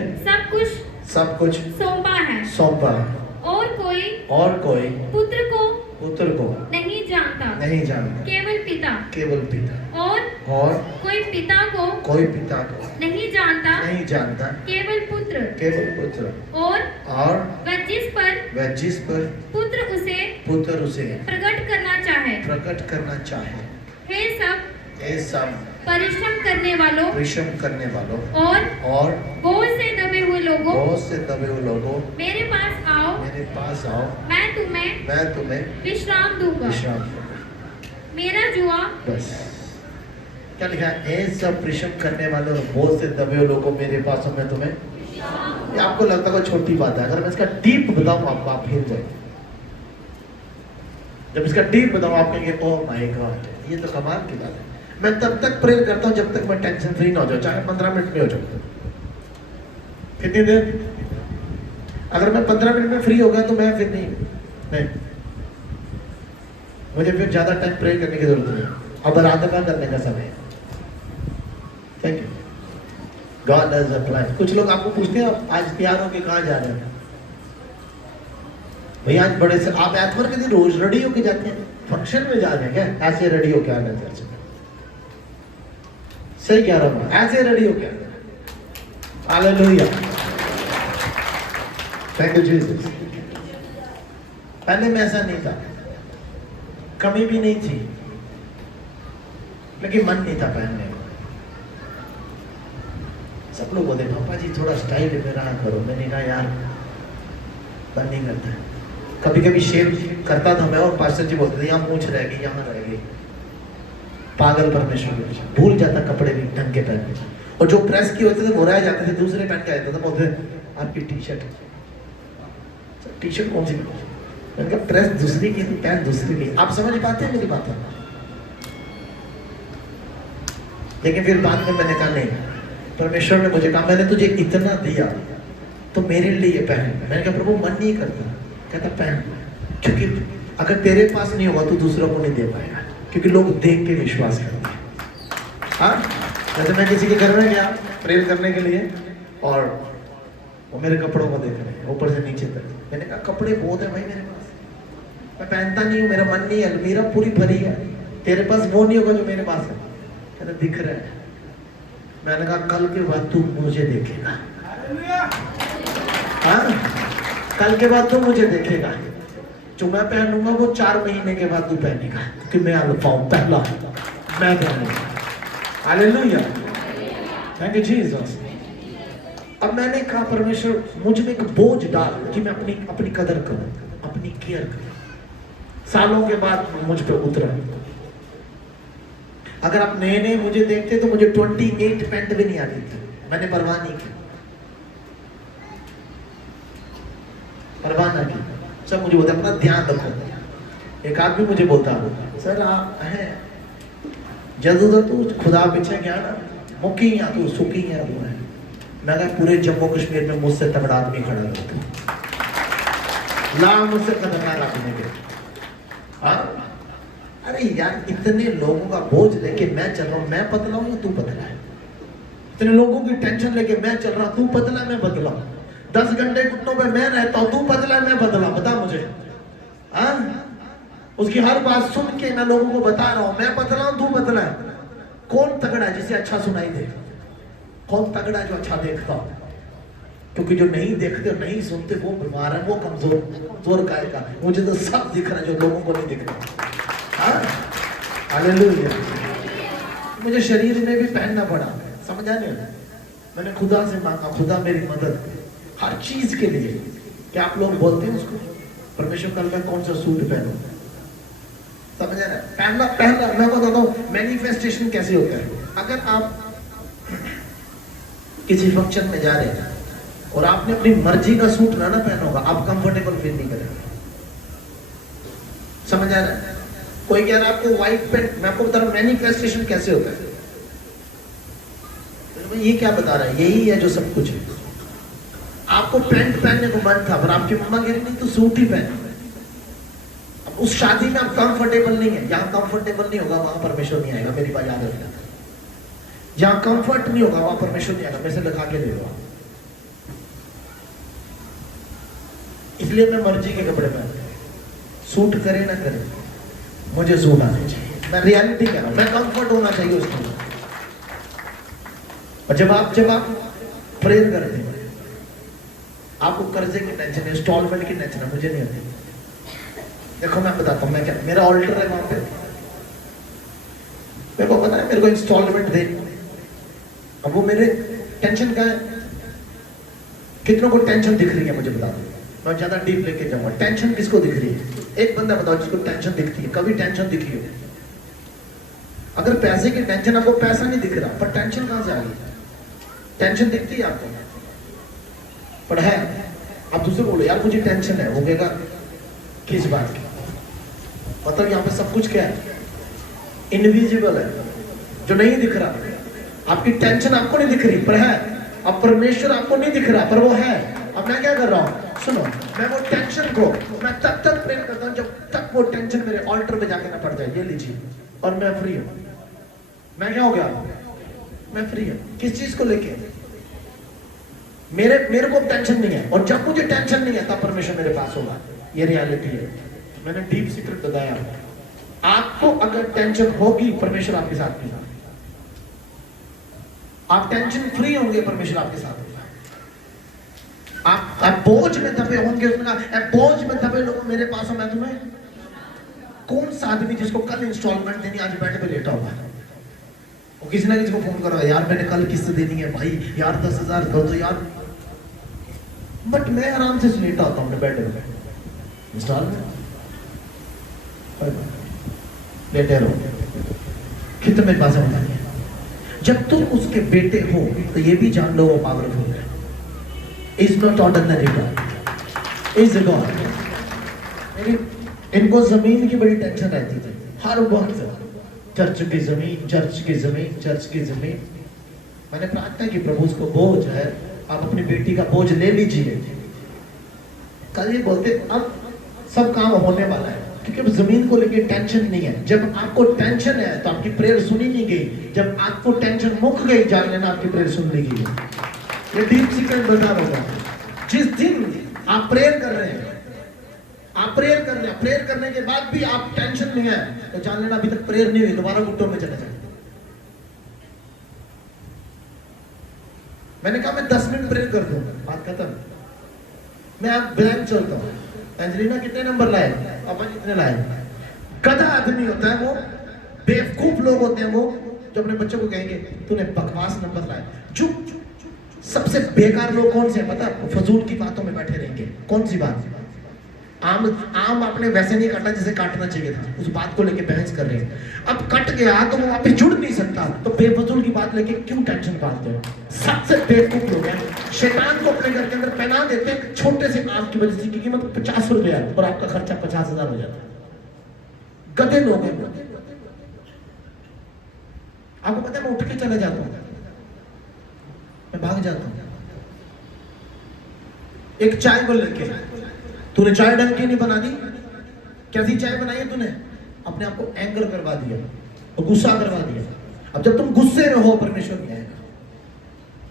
सब कुछ सौंपा है सौंपा और कोई पुत्र को नहीं जानता केवल पिता और कोई पिता को नहीं जानता केवल पुत्र और वह जिस पर पुत्र उसे प्रकट करना चाहे हे सब परिश्रम करने वालों और बोझ से दबे हुए लोगों मेरे पास आओ मैं तुम्हें विश्राम दूंगा मेरा जुआ बस क्या लिखा है? ए सब परिश्रम करने वालों और बोझ से दबे हुए लोगों मेरे पास हो, मैं तुम्हें। ये आपको लगता है कोई छोटी बात है, अगर मैं इसका डीप बताऊं आपको, आप हिल जाए। जब इसका डीप बताऊं आप कहेंगे ओह माय गॉड, ये तो कमाल की बात है। मैं तब तक प्रेयर करता हूं जब तक मैं टेंशन फ्री ना हो जाऊं, चाहे 15 मिनट में हो जाऊं। कितनी देर? अगर मैं 15 मिनट में फ्री हो गया तो मैं फिर नहीं, मुझे फिर ज्यादा टाइम प्रेयर करने की जरूरत नहीं, अब आराधना करने का समय है। Thank you. God has a plan. कुछ लोग आपको पूछते हैं आज तैयार होके कहाँ जा रहे हैं? भैया आज बड़े से आप एतवार के दिन रोज रेडी होके जाते हैं, फंक्शन में जा रहे हैं क्या? ऐसे रेडी होके आ रहे हैं चर्च में? सही कह रहा हूँ, ऐसे रेडी होके आ रहे हैं। Hallelujah, thank you Jesus. पहले में ऐसा नहीं था, कमी भी नहीं थी, लेकिन मन नहीं था पहनने का। सब लोग बोलते पापा जी थोड़ा स्टाइल में रहा करो। मैंने कहा यार मन नहीं करता। कभी कभी शेव करता था मैं और पास्टर जी बोलते थे यहाँ मूंछ रहेगी, यहाँ रहेगी। पागल परमेश्वर, भूल जाता कपड़े भी ढंग के पहनने, और जो प्रेस किए होते थे वो रह जाते थे, दूसरे पहन के आते थे। बोलते आपकी टी शर्ट कौन सी? मैंने कहा प्रेस दूसरी की थी, पैंट दूसरी की। आप समझ पाते हैं मेरी बात? लेकिन फिर बाद में मैंने कहा नहीं, परमेश्वर ने मुझे कहा मैंने तुझे इतना दिया तो मेरे लिए ये पहन। मैंने कहा प्रभु मन नहीं करता। कहता पहन, क्योंकि अगर तेरे पास नहीं होगा तो दूसरों को नहीं दे पाएगा, क्योंकि लोग देख के विश्वास करते हैं। हाँ, जैसे मैं किसी के घर में गया प्रेयर करने के लिए और वो मेरे कपड़ों को देख रहे हैं ऊपर से नीचे तक। मैंने कहा कपड़े बहुत है भाई मेरे पास, मैं पहनता नहीं हूँ, मेरा मन नहीं है, मेरा पूरी भरी है, तेरे पास वो नहीं होगा जो मेरे पास है। कहता दिख रहा है। मैंने कहा कल के बाद तू मुझे देखेगा। हाँ, कल के बाद तू मुझे देखेगा। जो मैं पहनूंगा वो 4 महीने के बाद तू पहनेगा, क्योंकि मैं अल्फा हूं, पहला मैं पहनूंगा। Hallelujah, thank you Jesus. अब मैंने कहा परमेश्वर मुझ में एक बोझ डाल कि मैं अपनी कदर करूं, अपनी केयर करूं। सालों के बाद मुझ पे उतरा। अगर आप नए नए मुझे देखते तो मुझे 28 पैंट भी नहीं आती थी, मैंने परवाह नहीं की, परवाह ना की। सब मुझे बोलते अपना ध्यान रखो। एक आदमी मुझे बोलता सर आप हैं जदू तू खुदा पीछे गया ना, मुखी या तू सुखी या तू है। मैं पूरे जम्मू कश्मीर में मुझसे तगड़ा आदमी खड़ा रहता, ला मुझसे खतरनाक आदमी के। हाँ, अरे यार इतने लोगों का बोझ लेके मैं चल रहा हूँ, मैं पतला हूँ या तू पतला है? इतने लोगों की टेंशन लेके मैं चल रहा हूँ, तू पतला मैं पतला। 10 घंटे घुटनों पे मैं रहता हूँ, तू पतला है मैं पतला, बता मुझे। हाँ, उसकी हर बात सुन के मैं लोगों को बता रहा हूँ मैं पतला हूँ तू पतला है। कौन तगड़ा है जिसे अच्छा सुनाई दे? कौन तगड़ा है जो अच्छा देखता हो? क्योंकि जो नहीं देखते और नहीं सुनते वो बीमार है, वो कमजोर गायका। मुझे तो सब दिख रहा है जो लोगों को नहीं दिख रहा। हालेलुया। मुझे शरीर में भी पहनना पड़ा, समझ आने। मैंने खुदा से मांगा, खुदा मेरी मदद हर चीज के लिए। क्या आप लोग बोलते हैं उसको परमेश्वर कल मैं कौन सा सूट पहनूं? समझ आ रहा है? पहला मैं बताता हूँ मैनिफेस्टेशन कैसे होता है। अगर आप किसी फंक्शन में जा रहे हैं और आपने अपनी मर्जी का सूट ना पहना होगा, आप कंफर्टेबल फील नहीं करेंगे। समझ आ रहा है? कोई कह रहा है आपको व्हाइट पेंट, मैं आपको बता रहा हूं मैनिफेस्टेशन कैसे होता है। ये क्या बता रहा है? यही है जो सब कुछ है। आपको पैंट पहनने को मन था, पर आपकी मम्मा कह रही नहीं, तू सूट ही पहन। अब उस शादी में आप कंफर्टेबल नहीं है। यहाँ कंफर्टेबल नहीं होगा, वहां परमेश्वर नहीं आएगा। मेरी बात याद रखना। जहाँ कंफर्ट नहीं होगा, वहां परमेश्वर नहीं आएगा। मेरे से लगा के ले लो। इसलिए मैं मर्जी के कपड़े पहनता हूं, सूट करे ना करे, मुझे सूट आना चाहिए। मैं रियलिटी कह रहा हूं, मैं कंफर्ट होना चाहिए उसको। और जब आप प्रेयर करते हैं, आपको कर्जे की टेंशन है, इंस्टॉलमेंट की टेंशन है, मुझे नहीं आती। देखो मैं बताता हूँ, मैं क्या, मेरा ऑल्टर है वहां पे, मेरे को पता है मेरे को इंस्टॉलमेंट दे। अब वो मेरे टेंशन का है। कितनों को टेंशन दिख रही है मुझे बता दो, मैं ज्यादा डीप लेके जाऊंगा। टेंशन किसको दिख रही है? एक बंदा बताओ जिसको टेंशन दिखती है। कभी टेंशन दिखी हो? अगर पैसे की टेंशन, आपको पैसा नहीं दिख रहा, पर टेंशन कहां से आ गई? टेंशन दिखती है आपको, पर है। आप दूसरे बोलो यार मुझे टेंशन है, वो कहेगा किस बात की? मतलब यहाँ पे सब कुछ क्या है? इनविजिबल है, जो नहीं दिख रहा। आपकी टेंशन आपको नहीं दिख रही, पर है। अब परमेश्वर आपको नहीं दिख रहा, पर वो है। अब मैं क्या कर रहा हूँ, सुनो, मैं वो टेंशन को मैं तब तक प्रेयर करता हूँ जब तक वो टेंशन मेरे ऑल्टर पे जाके ना पड़ जाए। ये लीजिए, और मैं फ्री हूँ। मैं क्या हो गया? मैं फ्री हूँ। किस चीज को लेके? मेरे को टेंशन नहीं है। और जब मुझे टेंशन नहीं है, तब परमेश्वर मेरे पास होगा। ये रियलिटी है। मैंने डीप सीक्रेट बताया आपको। अगर टेंशन होगी, परमेश्वर आपके साथ नहीं। आप टेंशन फ्री होंगे, परमेश्वर आपके साथ होगा। आप बोझ में दबे होंगे, उसने कहा बोझ में दबे लोगों मेरे पास हो, मैं तुम्हें। कौन सा आदमी जिसको कल इंस्टॉलमेंट देनी, आज बेड पे लेटा हुआ है, वो किसी ना किसी को फोन करो, यार मैंने कल किस्त देनी है भाई, यार 10,000 कर दो यार। बट मैं आराम से लेटा होता हूँ बेड पे, इंस्टॉलमेंट लेटे रहो, कितने मेरे पास होता है। जब तुम उसके बेटे हो तो ये भी जान लो वो पावरफुल है। Is not ordinary God, is a God. इनको जमीन की बड़ी टेंशन रहती थी हर वक्त। चर्च की जमीन, चर्च की जमीन, चर्च की जमीन। मैंने प्रार्थना की, प्रभु उसको बोझ है, आप अपनी बेटी का बोझ ले लीजिए। कल ये बोलते अब सब काम होने वाला है, क्योंकि अब जमीन को लेके टेंशन नहीं है। जब आपको टेंशन है तो आपकी प्रेयर सुनी नहीं गई। जब आपको टेंशन मुक गई, जान लेना आपकी प्रेयर सुन ली गई। ये डीप सीक्रेट बता रहा हूं। जिस दिन आप प्रेयर कर रहे हैं, आप प्रेयर कर रहे हैं, प्रेयर करने के बाद भी आप टेंशन नहीं है, तो जान लेना अभी तक प्रेयर नहीं हुई, दोबारा घुटनों में चले जाए। मैंने कहा मैं 10 मिनट प्रेयर कर दूं, बात खत्म। मैं अब ब्लैंक चलता हूं। एंजलिना कितने नंबर लाए? अपन कितने लाए? गधा आदमी होता है वो, बेवकूफ लोग होते हैं वो, जो अपने बच्चों को कहेंगे तूने बकवास नंबर लाए। चुप। सबसे बेकार लोग कौन से हैं पता? फजूल की बातों में बैठे रहेंगे। कौन सी बात? आम आपने वैसे नहीं काटा जैसे काटना चाहिए था, उस बात को लेके बहस कर रहे हैं। अब कट गया तो वो वापस जुड़ नहीं सकता, तो बेफजूल की बात लेके क्यों टेंशन पालते हो? सबसे बेवकूफ लोग हैं। शैतान को अपने घर के अंदर पहना देते हैं छोटे से आग की वजह से, की कीमत 50 रुपया है और आपका खर्चा 50,000 हो जाता है। गधे लोग हैं। आपको पता है मैं उठ के चले जाता हूँ, मैं भाग जाता हूँ। एक चाय को लेके, तूने चाय ढंग की नहीं बना दी, कैसी चाय बनाई है तूने? अपने आप को एंगर करवा दिया और गुस्सा करवा दिया। अब जब तुम गुस्से में हो, परमेश्वर नहीं आएगा,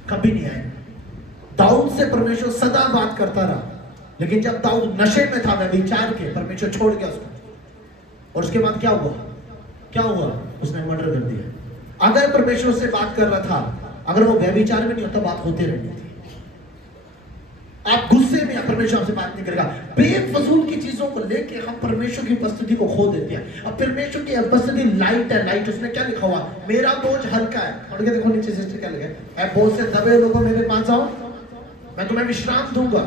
कभी नहीं आएगा। दाऊद से परमेश्वर सदा बात करता रहा, लेकिन जब दाऊद नशे में था, व्यभिचार के, परमेश्वर छोड़ गया उसको। और उसके बाद क्या हुआ? क्या हुआ? उसने मर्डर कर दिया। अगर परमेश्वर से बात कर रहा था, अगर वो व्यभिचार में नहीं होता, बात होते रहती थी। आप गुस्से में, परमेश्वर आपसे बात नहीं करेगा। बेफजूल की चीजों को लेके हम परमेश्वर की उपस्थिति को खो देते हैं। अब परमेश्वर की उपस्थिति लाइट है, लाइट। उसमें क्या लिखा हुआ? मेरा बोझ हल्का है। और क्या देखो नीचे सिस्टर क्या लिखा है? बोझ से दबे लोगों मेरे पास आओ, मैं तुम्हें विश्राम दूंगा।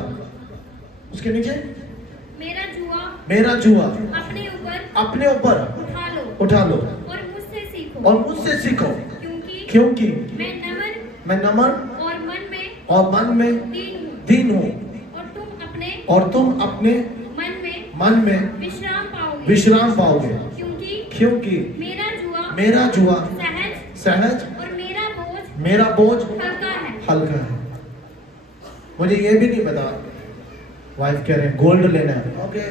उसके नीचे मेरा जुआ अपने ऊपर उठा लो और मुझसे सीखो, क्योंकि मैं नमन और मन में दीन हूँ, और तुम अपने मन में विश्राम पाओगे, क्योंकि मेरा जुआ सहज और मेरा बोझ हल्का है। मुझे ये भी नहीं पता, वाइफ कह रहे हैं गोल्ड लेना है, ओके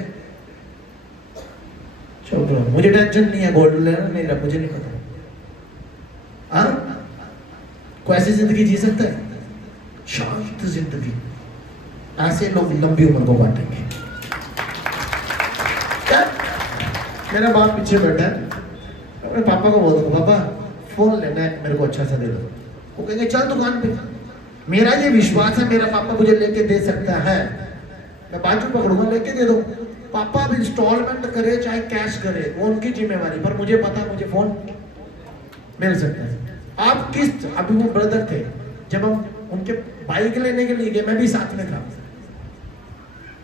चलो, मुझे टेंशन नहीं है गोल्ड लेना नहीं लेना, मुझे नहीं पता। हाँ, कोई ऐसी जिंदगी जी सकता है? शांत जिंदगी, ऐसे लोग लंबी उम्र को बांटेंगे। क्या मेरा बाप पीछे बैठा है, अपने पापा को बोल दूंगा पापा फोन लेना है मेरे को अच्छा सा दे दो, वो कहेंगे चल दुकान पे। मेरा ये विश्वास है मेरा पापा मुझे लेके दे सकता है, मैं बाजू पकड़ूंगा लेके दे दो। पापा अब इंस्टॉलमेंट करे चाहे कैश करे वो उनकी जिम्मेवारी, पर मुझे पता मुझे फोन मिल सकता है। आप किस, अभी वो ब्रदर थे जब हम उनके बाइक लेने के लिए गए, मैं भी साथ में था,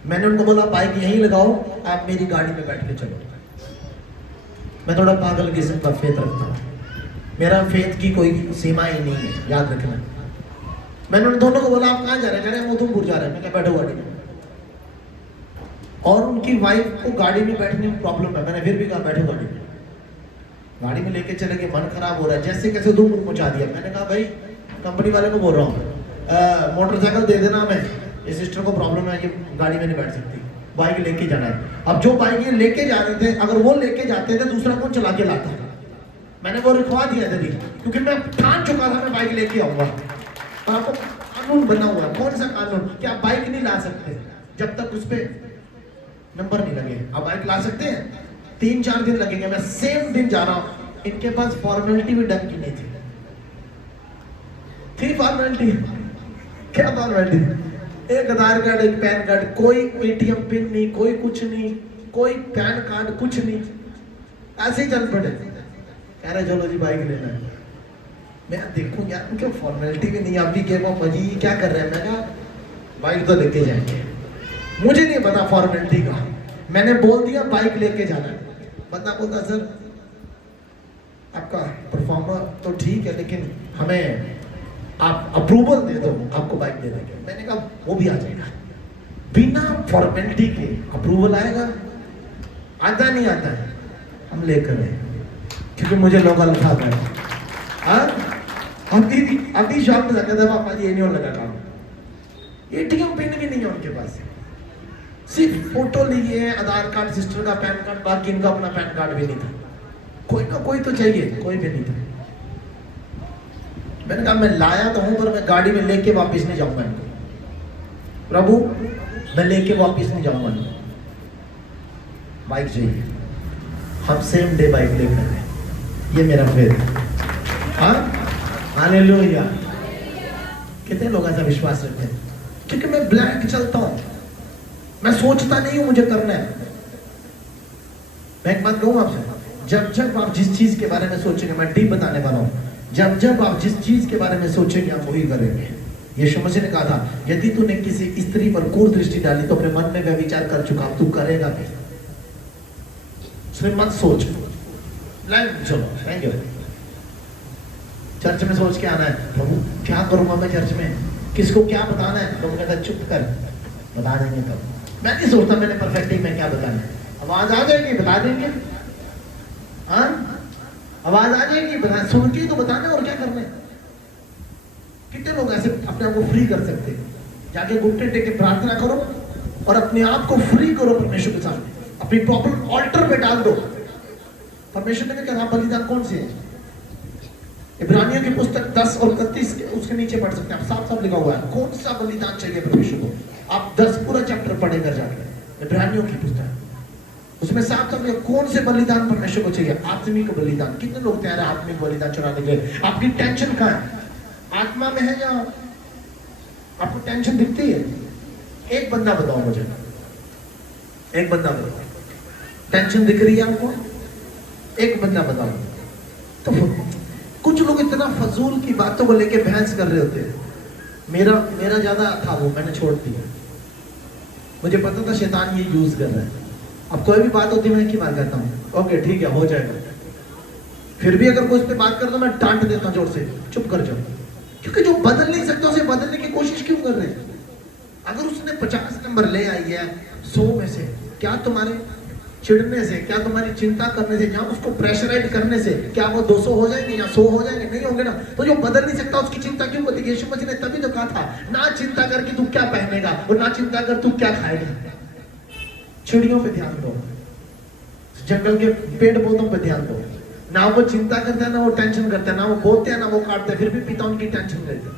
मैंने उनको बोला बाइक यहीं लगाओ, आप मेरी गाड़ी में बैठ के चलो। मैं थोड़ा पागल किस्म का फेथ रखता हूँ, मेरा फेथ की कोई सीमा ही नहीं है, याद रखना। मैंने उन दोनों को बोला आप कहाँ जा रहे हैं? कह रहे हैं उधमपुर जा रहे हैं। मैं क्या बैठो गाड़ी में, और उनकी वाइफ को गाड़ी में बैठने में प्रॉब्लम है, मैंने फिर भी कहा बैठो गाड़ी में। गाड़ी में लेके चले गए, मन खराब हो रहा है, जैसे कैसे उधमपुर पहुंचा दिया। मैंने कहा भाई कंपनी वाले को बोल रहा हूँ मोटरसाइकिल दे देना हमें, ये सिस्टर को प्रॉब्लम है, ये गाड़ी में नहीं बैठ सकती, बाइक लेके जाना है। अब जो बाइक ये लेके जा रहे थे, अगर वो लेके जाते थे दूसरा कौन चला के लाता है? मैंने वो लिखवा दिया था, क्योंकि मैं ठान चुका था मैं बाइक लेके आऊंगा। और आपको कानून बना हुआ है, कौन सा कानून कि आप बाइक नहीं ला सकते जब तक उस पर नंबर नहीं लगे। आप बाइक ला सकते हैं, 3-4 दिन लगेंगे। मैं सेम दिन जा रहा हूँ, इनके पास फॉर्मेलिटी भी ढंग की नहीं थी फॉर्मेलिटी। क्या फॉर्मेलिटी? एक आधार कार्ड, एक पैन कार्ड, कोई एटीएम पिन नहीं, कोई कुछ नहीं, कोई पैन कार्ड कुछ नहीं, ऐसे ही चल पड़े। कह रहे चलो जी बाइक लेना है। मैं देखूं यार उनके फॉर्मेलिटी भी नहीं, आप भी कह भाजी क्या कर रहे हैं? मैं कहा बाइक तो लेके जाएंगे, मुझे नहीं पता फॉर्मेलिटी का, मैंने बोल दिया बाइक लेके जाना है। बंदा बोलता सर आपका परफॉर्मर तो ठीक है लेकिन हमें आप अप्रूवल दे दो, आपको बाइक दे देंगे। मैंने कहा वो भी आ जाएगा, बिना फॉर्मेलिटी के अप्रूवल आएगा? आता नहीं आता है, हम लेकर आए क्योंकि मुझे लोग लिखा है। अभी शॉप में लगा था पापा जी, ये नहीं लगा काम, एटीएम पिन भी नहीं है उनके पास, सिर्फ फोटो लिए है, आधार कार्ड, सिस्टर का पैन कार्ड, बाकी इनका अपना पैन कार्ड भी नहीं था। कोई ना कोई तो चाहिए, कोई भी नहीं था। मैंने कहा मैं लाया तो हूं पर मैं गाड़ी में लेके वापस नहीं जाऊंगा इनको, प्रभु मैं लेके वापस नहीं जाऊंगा इनको, बाइक चाहिए। हम सेम डे बाइक लेकर गए, ये मेरा फेथ। हाँ हालेलुया। कितने लोग ऐसा विश्वास रखते हैं? क्योंकि मैं ब्लैंक चलता हूं, मैं सोचता नहीं हूं मुझे करना है। मैं एक बात कहूं आपसे, जब जब आप जिस चीज के बारे में सोचेंगे, मैं डीप बताने वाला हूं, जब जब आप जिस चीज के बारे में सोचेंगे आप वही करेंगे। यीशु मसीह ने कहा था यदि तूने किसी स्त्री पर क्रूर दृष्टि डाली तो अपने मन में वह विचार कर चुका, तू करेगा भी, सिर्फ मत सोच। चलो थैंक यू। चर्च में सोच के आना है, प्रभु क्या करूंगा मैं चर्च में, किसको क्या बताना है? प्रभु कहता चुप कर, बता देंगे तब। मैं नहीं सोचता मैंने परफेक्टिंग में क्या बताना है, आवाज आ जाएगी बता देंगे। हाँ आवाज आ जाएगी बता, सुन के तो बताना, और क्या करना है? कितने लोग ऐसे अपने आप को फ्री कर सकते हैं? जाके घुटने टेक के प्रार्थना करो और अपने आप को फ्री करो परमेश्वर के सामने, अपनी प्रॉब्लम ऑल्टर पे डाल दो। परमेश्वर ने कहा बलिदान कौन से है? इब्रानियों की पुस्तक 10 और 31 उसके नीचे पढ़ सकते हैं आप, साफ साफ लिखा हुआ है कौन सा बलिदान चाहिए परमेश्वर को। आप 10 पूरा चैप्टर पढ़ेकर जाकर इब्रानियों की पुस्तक, उसमें साफ साफ कौन से बलिदान परमेश्वर को चाहिए। आत्मिक बलिदान। कितने लोग तैयार है आत्मिक बलिदान चढ़ाने के लिए? आपकी टेंशन कहाँ है? आत्मा में है या आपको टेंशन दिखती है? एक बंदा बताओ मुझे, एक बंदा बताओ, टेंशन दिख रही है आपको? एक बंदा बताओ। तो कुछ लोग इतना फजूल की बातों को लेके बहस कर रहे होते हैं। मेरा ज्यादा था वो, मैंने छोड़ दिया। मुझे पता था शैतान ये यूज कर रहा है। अब कोई भी बात होती है मैं की बात करता हूँ, ओके ठीक है हो जाएगा, फिर भी अगर कोई उस पर बात कर दो मैं डांट देता हूँ जोर से, चुप कर जाओ। क्योंकि जो बदल नहीं सकता उसे बदलने की कोशिश क्यों कर रहे हैं? अगर उसने 50 नंबर ले आई है 100 में से, क्या तुम्हारे चिढ़ने से, क्या तुम्हारी चिंता करने से, जहाँ उसको प्रेशराइज करने से, क्या वो 200 हो जाएंगे या 100 हो जाएंगे? नहीं होंगे ना। तो जो बदल नहीं सकता उसकी चिंता क्यों होती? यीशु मसीह ने तभी तो कहा था, ना चिंता कर कि तू क्या पहनेगा और ना चिंता कर तू क्या खाएगा। चिड़ियों पे ध्यान दो, जंगल के पेड़ पौधों पे ध्यान दो। ना वो चिंता करते हैं, ना वो टेंशन करते हैं, ना वो बोते हैं, ना वो काटते हैं, फिर भी पिता उनकी टेंशन लेते हैं।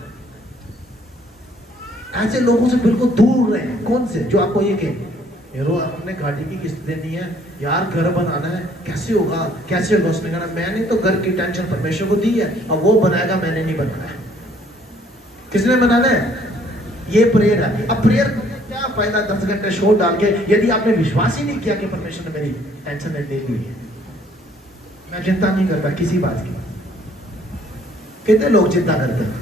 ऐसे लोगों से बिल्कुल दूर रहे। कौन से? जो आपको ये कहे हीरो हमने गाड़ी की किस्त देनी है यार, घर बनाना है, कैसे होगा कैसे होगा? उसने कहा मैंने तो घर की टेंशन परमेश्वर को दी है, अब वो बनाएगा, मैंने नहीं बनाया। किसने बनाना है? ये प्रेयर है। अब प्रेयर क्या फायदा 10 घंटे शो डाल के, यदि आपने विश्वास ही नहीं किया कि परमेश्वर ने मेरी टेंशन ले ली है। मैं चिंता नहीं करता किसी बात की। कितने लोग चिंता करते हैं?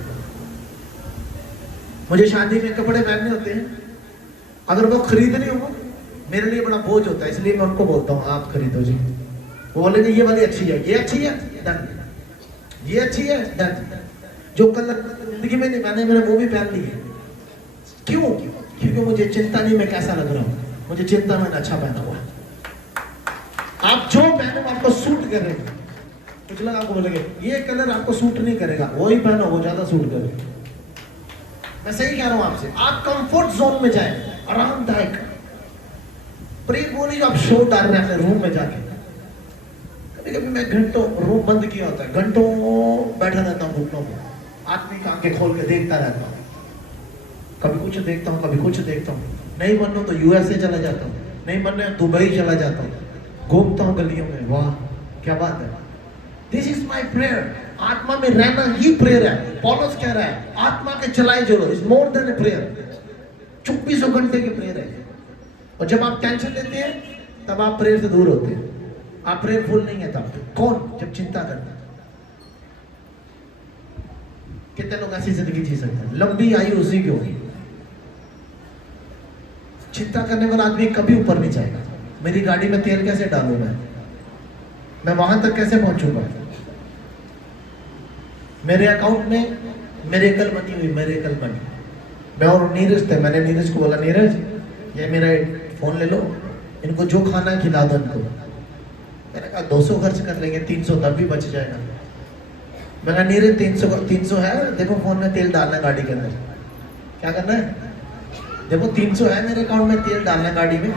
मुझे शादी में कपड़े पहनने होते हैं, अगर वो खरीदने हो मेरे लिए बड़ा बोझ होता है, इसलिए मैं उनको बोलता हूँ आप खरीदो जी। वो बोलेंगे ये वाली अच्छी है, ये अच्छी है, डन। ये अच्छी है, डन। जो कलर जिंदगी में नहीं पहने मैंने वो भी पहन लिए। क्यों? क्योंकि मुझे चिंता नहीं मैं कैसा लग रहा हूँ, मुझे चिंता मैंने अच्छा पहना हुआ। आप जो पहनो आपको सूट करेगा। कुछ लोग आपको बोलेंगे ये कलर आपको सूट नहीं करेगा, वही पहनो, वो ज्यादा सूट करेगा। मैं सही कह रहा हूं आपसे। आप कंफर्ट जोन में जाए, आरामदायक। प्रेम वो नहीं जो आप शो डाल रहे हैं अपने रूम में जाके। कभी कभी मैं घंटों रूम बंद किया होता है, घंटों बैठा रहता हूँ घुटनों में, आत्मिक आंखें खोल के देखता रहता हूँ। कभी कुछ देखता हूँ, कभी कुछ देखता हूँ। नहीं मन हो तो यूएसए चला जाता हूँ, नहीं मन है दुबई चला जाता हूँ, घूमता हूँ गलियों में। वाह क्या बात है। This is my prayer. आत्मा में रहना ही प्रेयर है। पौलुस कह रहा है आत्मा के चलाए जोड़ो is more than a prayer. 24 घंटे की प्रेयर है। और जब आप टेंशन लेते हैं तब आप प्रेयर से दूर होते हैं। आप प्रेयरफुल नहीं है तब। कौन? जब चिंता करता है। कितने लोग ऐसी जिंदगी जी सकते हैं? लंबी आयु उसी की होगी। चिंता करने वाला आदमी कभी ऊपर नहीं जाएगा। मेरी गाड़ी में तेल कैसे डालूं मैं वहां तक कैसे पहुंचूंगा? मेरे अकाउंट में मेरेकल बनी हुई, मेरेकल बनी। मैं और नीरज थे, मैंने नीरज को बोला नीरज ये मेरा फोन ले लो, इनको जो खाना है खिला दो इनको। मैंने कहा 200 खर्च कर लेंगे, 300 तब भी बच जाएगा। मैंने कहा नीरज 300 है, देखो फोन में तेल डालना गाड़ी के अंदर। क्या करना है? देखो 300 है मेरे अकाउंट में, तेल डालना गाड़ी में।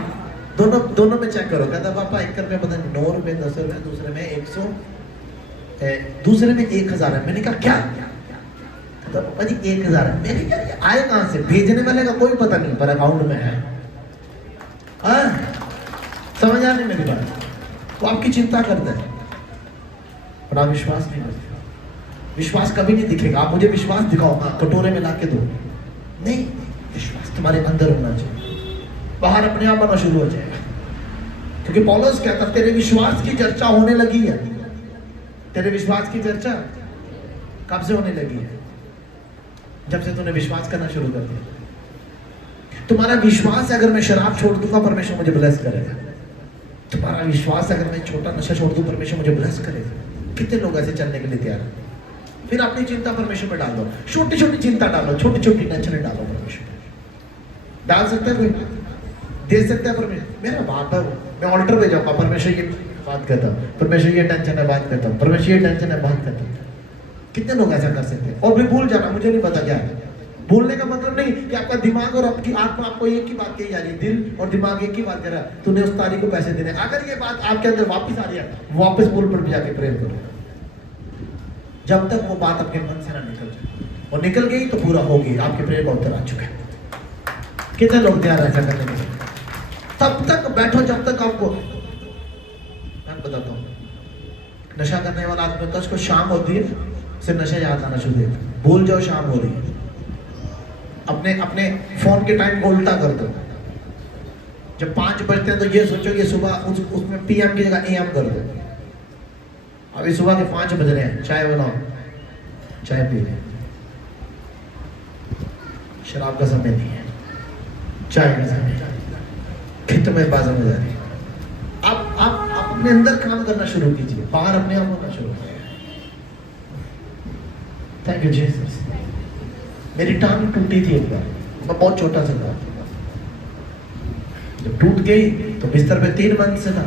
दोनों में चेक करो। कहता पापा 1 रुपये पता नहीं 9 रुपये 10 रुपये, दूसरे में 100, दूसरे में 1000 है। मैंने कहा क्या? तो पापा जी 1000 है। मैंने कहा आए कहाँ से? भेजने वाले का कोई पता नहीं, पर अकाउंट में है। समझ आ रही मेरी बात? वो आपकी चिंता करता है पर आप विश्वास नहीं करते। विश्वास कभी नहीं दिखेगा। आप मुझे विश्वास दिखाओ, हाँ कटोरे में ला के दो, नहीं। विश्वास तुम्हारे अंदर होना चाहिए, बाहर अपने आप आना शुरू हो जाएगा। क्योंकि पौलुस कहता है तेरे विश्वास की चर्चा होने लगी है। तेरे विश्वास की चर्चा कब से होने लगी है? जब से तूने विश्वास करना शुरू कर दिया। तुम्हारा विश्वास है अगर मैं शराब छोड़ दूंगा परमेश्वर मुझे ब्लेस करेगा। तुम्हारा विश्वास है अगर मैं छोटा नशा छोड़ दूं परमेश्वर मुझे ब्लेस करेगा। कितने लोग ऐसे चलने के लिए तैयार हैं? फिर अपनी चिंता परमेश्वर पर डाल दो। छोटी छोटी चिंता डालो, छोटी छोटी टेंशन डालो परमेश्वर। डाल सकता है कोई? दे सकता है परमेश्वर? मेरा बाप है वो। मैं ऑल्टर पे जाऊंगा, परमेश्वर ये बात करता हूँ, परमेश्वर ये टेंशन है बात करता हूँ, परमेश्वर ये टेंशन है बात करता हूँ। कितने लोग ऐसा कर सकते हैं? और भी भूल जाना, मुझे नहीं पता क्या है। भूलने का मतलब नहीं कि आपका दिमाग और आपकी आत्मा आपको एक ही बात कही जा रही है। दिल और दिमाग एक ही बात कर रहा है, तूने उस तारीख को पैसे देने। अगर ये बात आपके अंदर वापस आ रही है, वापस बोल पर भी जाके प्रेयर करो। जब तक वो बात आपके मन से ना निकल जाए, और निकल गई तो पूरा होगी, आपके प्रेयर का उत्तर आ चुका है। कितने लोग तैयार ऐसा करने के लिए? तब तक बैठो जब तक आपको, मैं बताता हूँ, नशा करने वाला आदमी होता है, उसको शाम होती है सिर्फ नशा याद आना शुरू होता है। भूल जाओ शाम हो रही है। अपने फोन के टाइम को उल्टा कर दो। जब 5 बजते हैं तो ये सोचो कि सुबह उसमें PM की जगह AM कर दो। अभी सुबह के 5 बज रहे हैं, चाय बनाओ, चाय पी लें। शराब का समय नहीं है, चाय का समय। खेत में बाजार में जा रही। आप अपने अंदर काम करना शुरू कीजिए, बाहर अपने आप होना शुरू कीजिए। Thank you Jesus. मेरी टांग टूटी थी एक बार, मैं बहुत छोटा सा था। जब टूट गई तो बिस्तर पे 3 मंथ से था।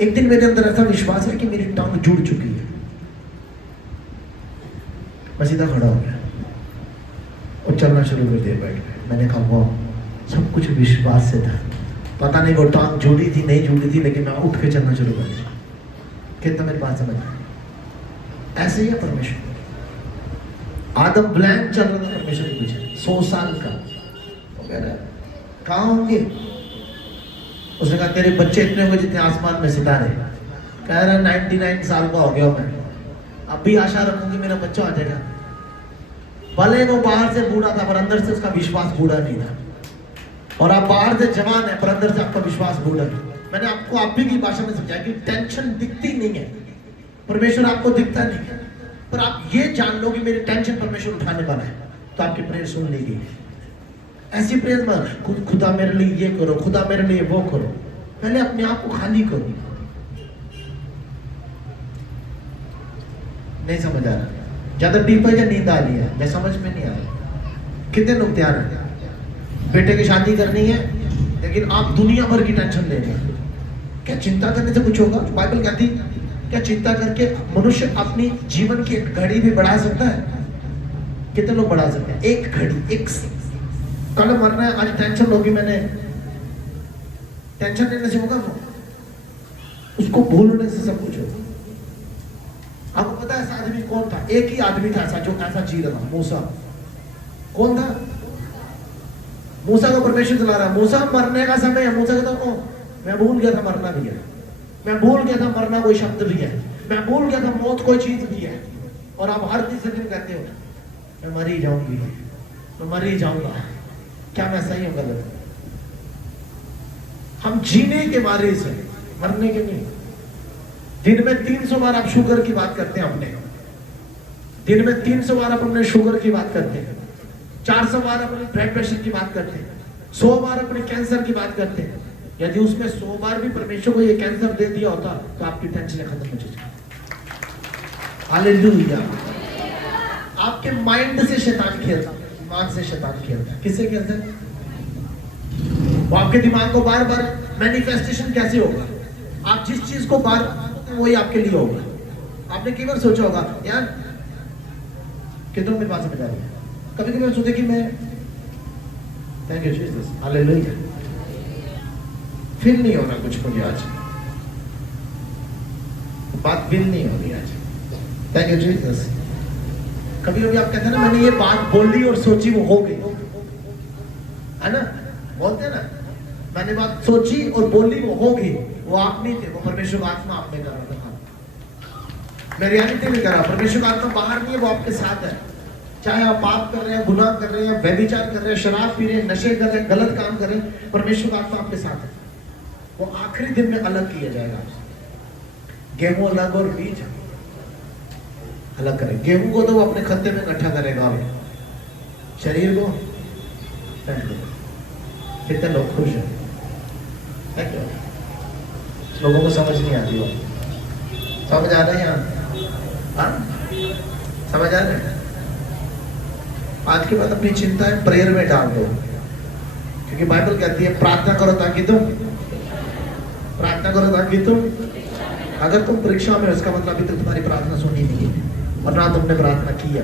एक दिन मेरे अंदर ऐसा विश्वास है कि मेरी टांग जुड़ चुकी है। मैं सीधा खड़ा हो गया और चलना शुरू कर दिया बैठ के। मैंने कहा वाह, सब कुछ विश्वास से था। पता नहीं वो टांग जुड़ी थी नहीं जुड़ी थी, लेकिन मैं उठ के चलना शुरू कर दिया। कितना मेरी बात समझ आया? ऐसे ही है परमेश्वर। आदम ब्लैंक चल रहा था परमेश्वर के पीछे 100 साल का। वो कह रहा है कहाँ होंगे? उसने कहा तेरे बच्चे इतने होंगे जितने आसमान में सितारे। कह रहा 99 साल का हो गया मैं, अब भी आशा रखूंगी मेरा बच्चा आ जाएगा। भले वो बाहर से बूढ़ा था पर अंदर से उसका विश्वास बूढ़ा नहीं था। और आप बाहर से जवान है पर अंदर से आपका विश्वास बूढ़ा है। मैंने आपको आप भी की भाषा में समझाया कि टेंशन दिखती नहीं है, परमेश्वर आपको दिखता नहीं है, पर आप ये जान लो कि मेरी टेंशन परमेश्वर उठाने वाला है, तो आपकी प्रेयर सुन ली गई। ऐसी प्रेयर मत खुदा मेरे लिए ये करो, खुदा मेरे लिए वो करो। पहले अपने आप को खाली करो। नहीं समझ आ रहा? ज्यादा डीप है या नींद आ रही है? मैं समझ में नहीं आ रहा। कितने लोग तैयार हैं? बेटे की शादी करनी है लेकिन आप दुनिया भर की टेंशन ले रहे हैं। क्या चिंता करने से कुछ होगा? बाइबल कहती क्या चिंता करके मनुष्य अपनी जीवन की एक घड़ी भी बढ़ा सकता है? कितने लोग बढ़ा सकते हैं? एक घड़ी, एक कल मरना है, आज टेंशन होगी, मैंने टेंशन लेने से होगा वो? उसको भूलने से सब कुछ होगा। आपको पता है ऐसा आदमी कौन था? एक ही आदमी था ऐसा जो ऐसा जी रहा था, मूसा। कौन था? मूसा को परमेश्वर चला रहा। मूसा मरने का समय है। मूसा कहता ओ मैं भूल गया था मरना भी है, मैं भूल गया था मरना कोई शब्द भी है, मैं भूल गया था मौत कोई चीज भी है। और आप हर तीसरे दिन कहते हो मैं मर ही जाऊंगी, मैं मर ही जाऊंगा। क्या मैं सही हूं गलत? हम जीने के मारे से, मरने के नहीं। दिन में 300 बार आप शुगर की बात करते हैं अपने, दिन में 300 बार आप अपने शुगर की बात करते हैं, 400 बार अपने ब्लड प्रेशर की बात करते हैं, 100 बार अपने कैंसर की बात करते हैं। यदि उसमें 100 बार भी परमेश्वर को ये कैंसर दे दिया होता तो आपकी टेंशन खत्म हो जाती। हालेलुया। आपके माइंड से शैतान खेलता, दिमाग से शैतान खेलता। किससे खेलता है? वो आपके दिमाग को बार बार मैनिफेस्टेशन कैसे होगा? आप जिस चीज को बार वही आपके लिए होगा। आपने कई बार सोचा होगा यार, कितनों में बात समझ आ रही है? कभी कभी सोचे कि मैं thank you Jesus, hallelujah, feel नहीं हो रहा कुछ मुझे आज, बात फील नहीं हो रही आज, थैंक यू जीसस। कभी कभी आप कहते हैं ना मैंने ये बात बोली और सोची वो हो गई, है ना? बोलते हैं ना मैंने बात सोची और बोली वो हो गई। वो आप नहीं थे, वो परमेश्वर का आत्मा आप में कर रहा था। मैं रियलिटी में कर रहा, परमेश्वर का आत्मा बाहर नहीं है, वो आपके साथ है। चाहे आप पाप कर रहे हैं, गुनाह कर रहे हैं, व्यभिचार कर रहे हैं, शराब पी रहे हैं, नशे कर रहे हैं, गलत काम कर रहे हैं, परमेश्वर का आत्मा आपके साथ है। वो आखिरी दिन में अलग किया जाएगा आपसे। गेहूं अलग और बीज अलग करें। गेहूं को तो वो अपने खत्ते में इकट्ठा करेगा, शरीर को फेंक देगा। कितने लोग खुश हैं? क्यों? लोगों को समझ नहीं आती वो। समझ आ रहा है यहाँ? हाँ, समझ आ रहा है? आज के बाद अपनी चिंताएं प्रेयर में डाल दो, क्योंकि बाइबल कहती है प्रार्थना करो ताकि तुम अगर तुम परीक्षा में, उसका मतलब अभी तक तुम्हारी प्रार्थना सुनी नहीं है और ना तुमने प्रार्थना की है।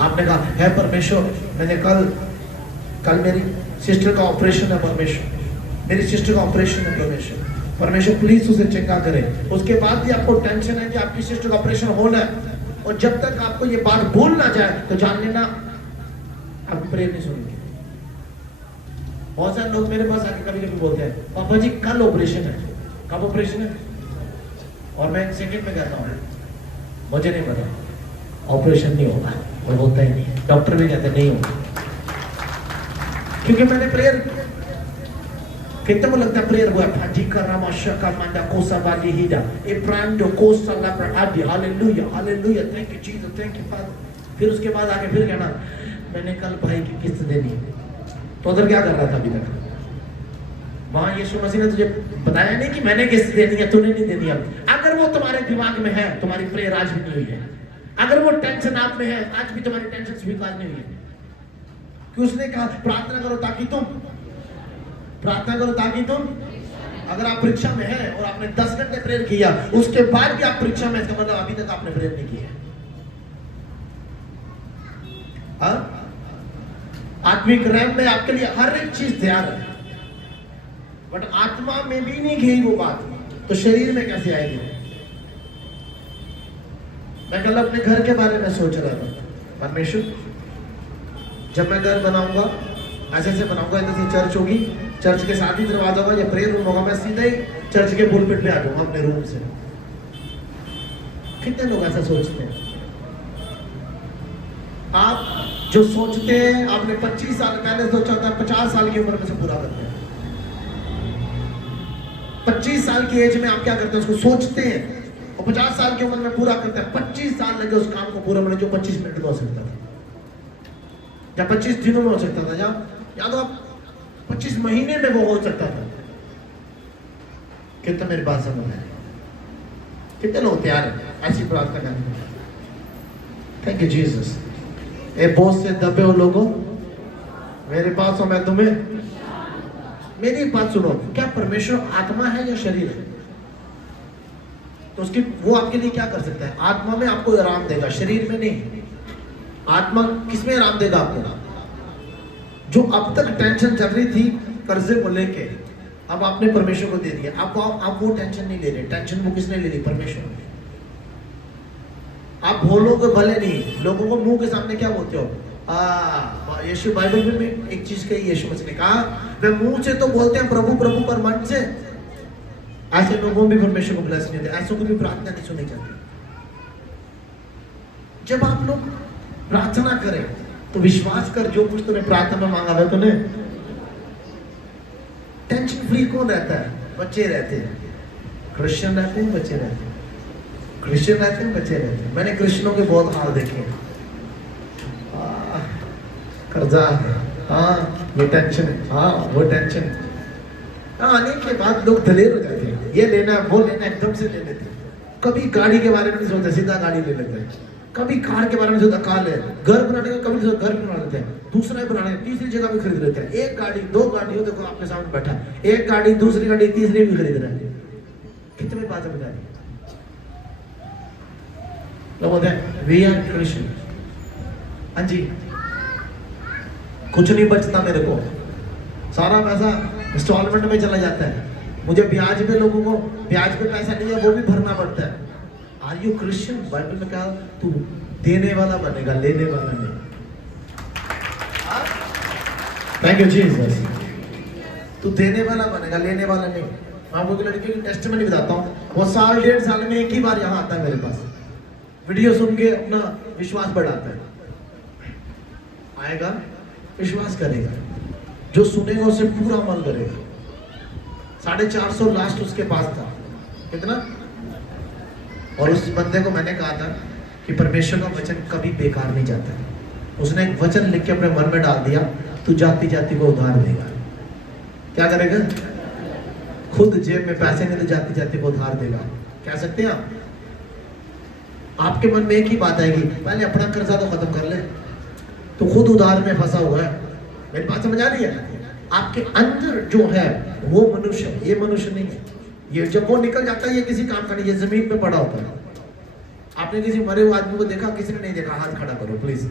आपने कहा है परमेश्वर, मैंने कल मेरी सिस्टर का ऑपरेशन है परमेश्वर, मेरी सिस्टर का ऑपरेशन है परमेश्वर प्लीज उसे चंगा करें। उसके बाद भी आपको टेंशन है कि आपकी सिस्टर का ऑपरेशन होना है, और जब तक आपको ये बात भूल ना जाए तो जान लेना आप प्रेयर नहीं सुनेंगे। बहुत सारे लोग मेरे पास आके कभी कभी बोलते हैं पापा जी कल ऑपरेशन है। कब ऑपरेशन है? और मैं 1 सेकंड में कहता हूँ मुझे नहीं पता, ऑपरेशन नहीं होगा, और होता ही नहीं, डॉक्टर भी कहते नहीं होगा, क्योंकि मैंने प्रेयर। कितने को लगता है प्रेयर हुआ? फाजिका रामाशा का मांडा कोसा बाली हिडा ए प्रांडो कोसा ला प्रआदि, hallelujah hallelujah, thank you Jesus, thank you father. फिर उसके बाद आके फिर कहना मैंने कल भाई की किस्त देनी है। तो उधर क्या कर रहा था अभी तक? वहां यीशु मसीह ने तुझे बताया नहीं कि मैंने किस्त देनी है, तूने नहीं देनी। अगर वो तुम्हारे दिमाग में है, तुम्हारी प्रेयर आज भी नहीं हुई है। अगर वो टेंशन आप में है, आज भी तुम्हारी टेंशन स्वीकार नहीं हुई है। कि उसने कहा प्रार्थना करो ताकि तुम, प्रार्थना करो ताकि तुम, अगर आप परीक्षा में हैं और आपने 10 घंटे प्रेयर किया, उसके बाद भी आप परीक्षा में, इसका मतलब अभी तक आपने प्रेयर नहीं किया। आत्मिक रैम में आपके लिए हर एक चीज तैयार है, बट आत्मा में भी नहीं गई वो बात, तो शरीर में कैसे आएगी? मैं कल अपने घर के बारे में सोच रहा था, परमेश्वर जब मैं घर बनाऊंगा ऐसे ऐसे बनाऊंगा, इधर से चर्च होगी, चर्च के साथ ही दरवाजा होगा या प्रेयर रूम होगा, मैं सीधे ही चर्च के पुलपिट पे आ जाऊंगा अपने रूम से। कितने लोग ऐसा सोचते हैं? आप जो सोचते हैं आपने 25 साल पहले सोचा था, 50 साल की उम्र में से पूरा करते हैं। 25 साल की एज में आप क्या करते हैं? उसको सोचते हैं और 50 साल की उम्र में पूरा करते हैं। 25 साल लगे उस काम को पूरा होने, जो 25 मिनट में हो सकता था या 25 दिनों में हो सकता था, या तो आप 25 महीने में वो हो सकता था। कितना मेरी बात समझ है? कितने लोग तैयार हैं ऐसी प्रार्थना करने? Thank you Jesus. ए बोझ से दबे हो लोगों, मेरे पास हो, मैं तुम्हें। मेरी एक बात सुनो, क्या परमेश्वर आत्मा है या शरीर है? तो उसकी वो आपके लिए क्या कर सकता है? आत्मा में आपको आराम देगा, शरीर में नहीं। आत्मा किसमें आराम देगा आपको? जो अब तक टेंशन चल रही थी कर्जे को लेके, अब आपने परमेश्वर को दे दिया, आप वो टेंशन नहीं ले रहे। टेंशन वो किसने ले ली? परमेश्वर ने। आप बोलोगे भले नहीं, लोगों को मुंह के सामने क्या बोलते हो? यीशु बाइबल में एक चीज कही, यीशु मसीह ने कहा, वे मुंह से तो बोलते हैं प्रभु प्रभु, पर मन से ऐसे लोगों भी परमेश्वर को ब्लेस नहीं देते, ऐसों को भी प्रार्थना नहीं सुनी जाती। जब आप लोग प्रार्थना करें तो विश्वास कर, जो कुछ तूने प्रार्थना में मांगा है तूने, टेंशन फ्री कौन रहता है? बच्चे रहते हैं, क्रिश्चियन रहते हैं, बच्चे रहते हैं, क्रिश्चियन रहते हैं, बच्चे रहते हैं। मैंने क्रिश्चियनों के बहुत हाल देखे, कर्जा, हाँ ये टेंशन, हाँ वो टेंशन, आने के बाद लोग दलेर हो जाते हैं, ये लेना वो लेना, एकदम से ले लेते हैं। कभी गाड़ी के बारे में नहीं सोचते, सीधा गाड़ी ले लेते हैं। कभी कार के बारे में सोचता, कार ले। घर बनाने का कभी घर बना लेते हैं, दूसरा ही बनाने, तीसरी जगह भी खरीद लेते हैं। एक गाड़ी, दो गाड़ी हो, देखो आपके सामने बैठा, एक गाड़ी, दूसरी गाड़ी, तीसरी भी खरीद रहे हैं। कितनी बात बता रही? लोग बोलते हैं वी आर क्रिश्चियन। हाँ जी, कुछ नहीं बचता मेरे को, सारा पैसा इंस्टॉलमेंट में चला जाता है, मुझे ब्याज पे, लोगों को ब्याज पे पैसा नहीं है वो भी भरना पड़ता है। Are you Christian? बाइबल में कहा तू देने वाला बनेगा, लेने वाला नहीं। Thank you Jesus. तू देने वाला बनेगा, लेने वाला नहीं। आपको लड़के की टेस्टिमनी बताता हूँ, वो साल 1.5 साल में एक ही बार यहाँ आता है मेरे पास, वीडियो सुन के अपना विश्वास बढ़ाता है। आएगा, विश्वास करेगा, जो सुनेगा उसे पूरा अमल करेगा। 450 लास्ट उसके पास था, कितना? और उस बंदे को मैंने कहा था कि परमेश्वर का वचन कभी बेकार नहीं जाता। उसने एक वचन लिख के अपने मन में डाल दिया, तू जाति जाति को उधार देगा। क्या करेगा? खुद जेब में पैसे नहीं तो जाति जाति को उधार देगा। कह सकते हैं आप? आपके मन में एक ही बात आएगी, पहले अपना कर्जा तो खत्म कर ले, तो खुद उधार में फंसा हुआ है। मेरी बात समझ आ रही है? आपके अंदर जो है वो मनुष्य, ये मनुष्य नहीं है। ये जब वो निकल जाता है, ये किसी काम का नहीं, ये जमीन पे पड़ा होता है। आपने किसी मरे हुए आदमी को देखा? किसी ने नहीं देखा? हाथ खड़ा करो प्लीज,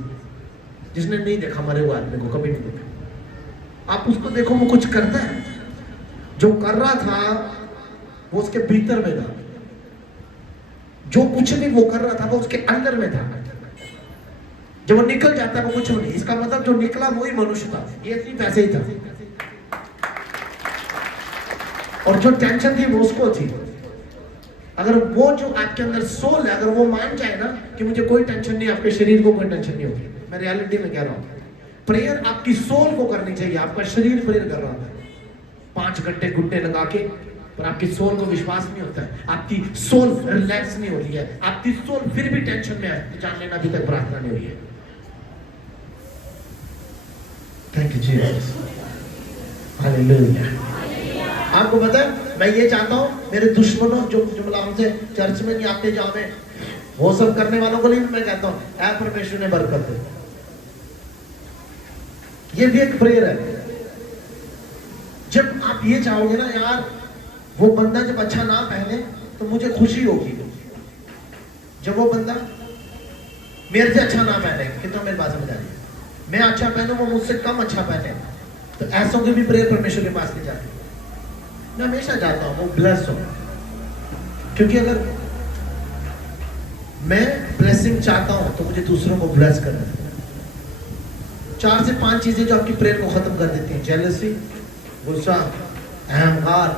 जिसने नहीं देखा मरे हुए आदमी को, कभी नहीं देखा। आप उसको देखो, वो कुछ करता है, जो कर रहा था वो उसके भीतर में था, जो कुछ भी वो कर रहा था वो उसके अंदर में था। जब वो निकल जाता है वो कुछ नहीं। इसका मतलब जो निकला वही मनुष्य था, ये सिर्फ ऐसे ही था। और जो टेंशन थी वो उसको थी। अगर वो जो आपके अंदर सोल है, अगर वो मान जाए ना कि मुझे कोई टेंशन नहीं, आपके शरीर को कोई टेंशन नहीं होगी। मैं रियलिटी में कह रहा हूँ, प्रेयर आपकी सोल को करनी चाहिए। आपका शरीर प्रेयर कर रहा था 5 घंटे घुटने लगा के, पर आपकी सोल को विश्वास नहीं होता है, आपकी सोल रिलैक्स नहीं होती है, आपकी सोल फिर भी टेंशन में है, तो जान लेना अभी तक प्रार्थना नहीं हुई है। Thank you Jesus, hallelujah. आपको पता है, मैं ये चाहता हूँ मेरे दुश्मनों जो हमसे चर्च में नहीं आते जाओ में, वो सब करने वालों को लिए मैं कहता हूँ ऐ परमेश्वर ने बरकत दे। ये भी एक प्रेयर है। जब आप ये चाहोगे ना यार, वो बंदा जब अच्छा ना पहने तो मुझे खुशी होगी। जब वो बंदा मेरे से अच्छा ना पहने, कितना मेरी बात समझ आ रही है, मैं अच्छा पहनूं वो मुझसे कम अच्छा पहने, तो ऐसों की भी प्रेयर परमेश्वर के पास नहीं जाती। मैं हमेशा चाहता हूं वो ब्लेस हो, क्योंकि अगर मैं ब्लेसिंग चाहता हूं तो मुझे दूसरों को ब्लेस करना है। 4 से 5 चीजें जो आपकी प्रेयर को खत्म कर देती हैं, जेलसी, गुस्सा, अहंकार,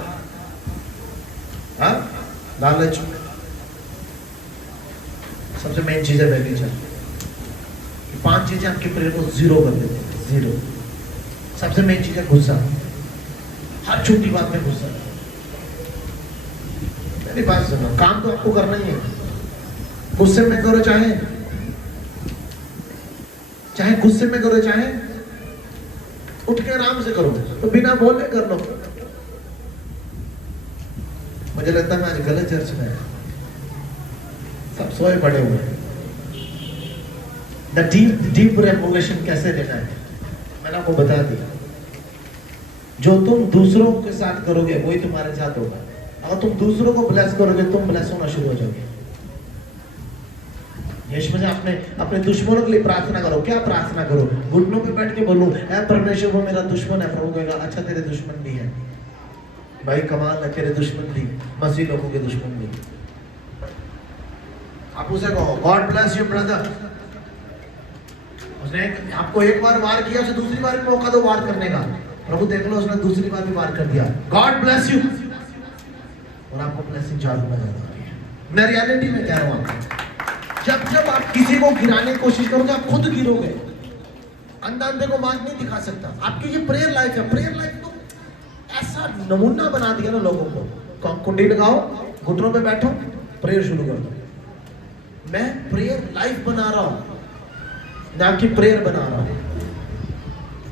लालच, सबसे मेन चीज है व्यभिचार। 5 चीजें आपकी प्रेयर को जीरो कर देती हैं, जीरो। सबसे मेन चीज है गुस्सा, हर छोटी बात में गुस्सा। मेरी बात सुनो, काम तो आपको करना ही है, गुस्से में करो चाहे गुस्से में करो, चाहे उठ के आराम से करो, तो बिना बोले कर लो। मुझे लगता है मैं आज गलत चर्च में है, सब सोए पड़े हुए हैं। द डीप रेवोल्यूशन कैसे लेना है मैंने आपको बता दिया। जो तुम दूसरों के साथ करोगे वही तुम्हारे साथ होगा। अगर तुम दूसरों को ब्लेस करोगे तुम ब्लेस होना शुरू हो जाओगे। यीशु ने अपने दुश्मनों के लिए प्रार्थना करो। क्या प्रार्थना करो? घुटनों पे बैठ के बोलो, ऐ परमेश्वर वो मेरा दुश्मन है। प्रभु कहेगा अच्छा तेरे दुश्मन भी है भाई, कमाल है, तेरे दुश्मन भी, मसीह लोगों के दुश्मन भी। आप उसे कहो गॉड ब्लेस यू ब्रदर। उसने आपको एक बार वार किया, उसे दूसरी बार भी मौका दो वार करने का। प्रभु देख लो उसने दूसरी बार भी वार कर दिया, गॉड ब्लेस यू, और आपको ब्लेसिंग चालू हो जाती है। मैं रियलिटी में कह रहा हूं आपको, जब आप किसी को गिराने की कोशिश करोगे आप खुद गिरोगे। अंधे को मार्ग नहीं दिखा सकता। आपकी ये प्रेयर लाइफ है, प्रेयर लाइफ को ऐसा नमूना बना दिया ना लोगों को। कुंडी लगाओ, घुटनों पे बैठो, प्रेयर शुरू कर दो। मैं प्रेयर लाइफ बना रहा हूं, मैं आपकी प्रेयर बना रहा हूं।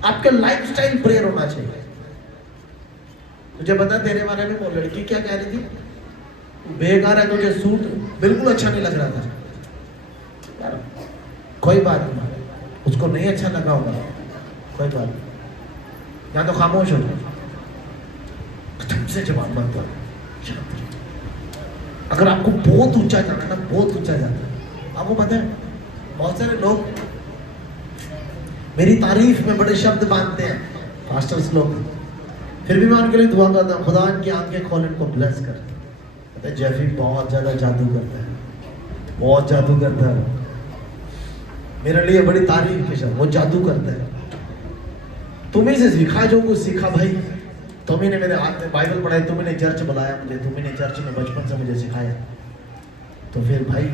आपका लाइफस्टाइल प्रेयर होना चाहिए। तुझे पता तेरे बारे में वो लड़की क्या कह रही थी, बेकार है, तुझे सूट बिल्कुल अच्छा नहीं लग रहा था। यार कोई बात नहीं, उसको नहीं अच्छा लगा होगा, कोई बात नहीं, या तो खामोश हो जाओ, तुमसे जवाब मत दो। अगर आपको बहुत ऊंचा जाना ना, बहुत ऊंचा जाना, आपको पता है बहुत सारे लोग मेरी तारीफ में बड़े शब्द बांधते हैं, पास्टर्स लोग, फिर भी मैं उनके लिए दुआ करता हूँ, खुदा इनकी आंखें खोल, इनको ब्लेस कर। कहते हैं जेफी बहुत ज्यादा जादू करता है, बहुत जादू करता है, मेरे लिए बड़ी तारीफ है, वो जादू करता है। तुम्हें से सीखा जो कुछ सीखा भाई, तुम्हें ने मेरे हाथ में बाइबल पढ़ाई, तुम्हें ने चर्च बुलाया मुझे, तुम्हें ने चर्च में बचपन से मुझे सिखाया, तो फिर भाई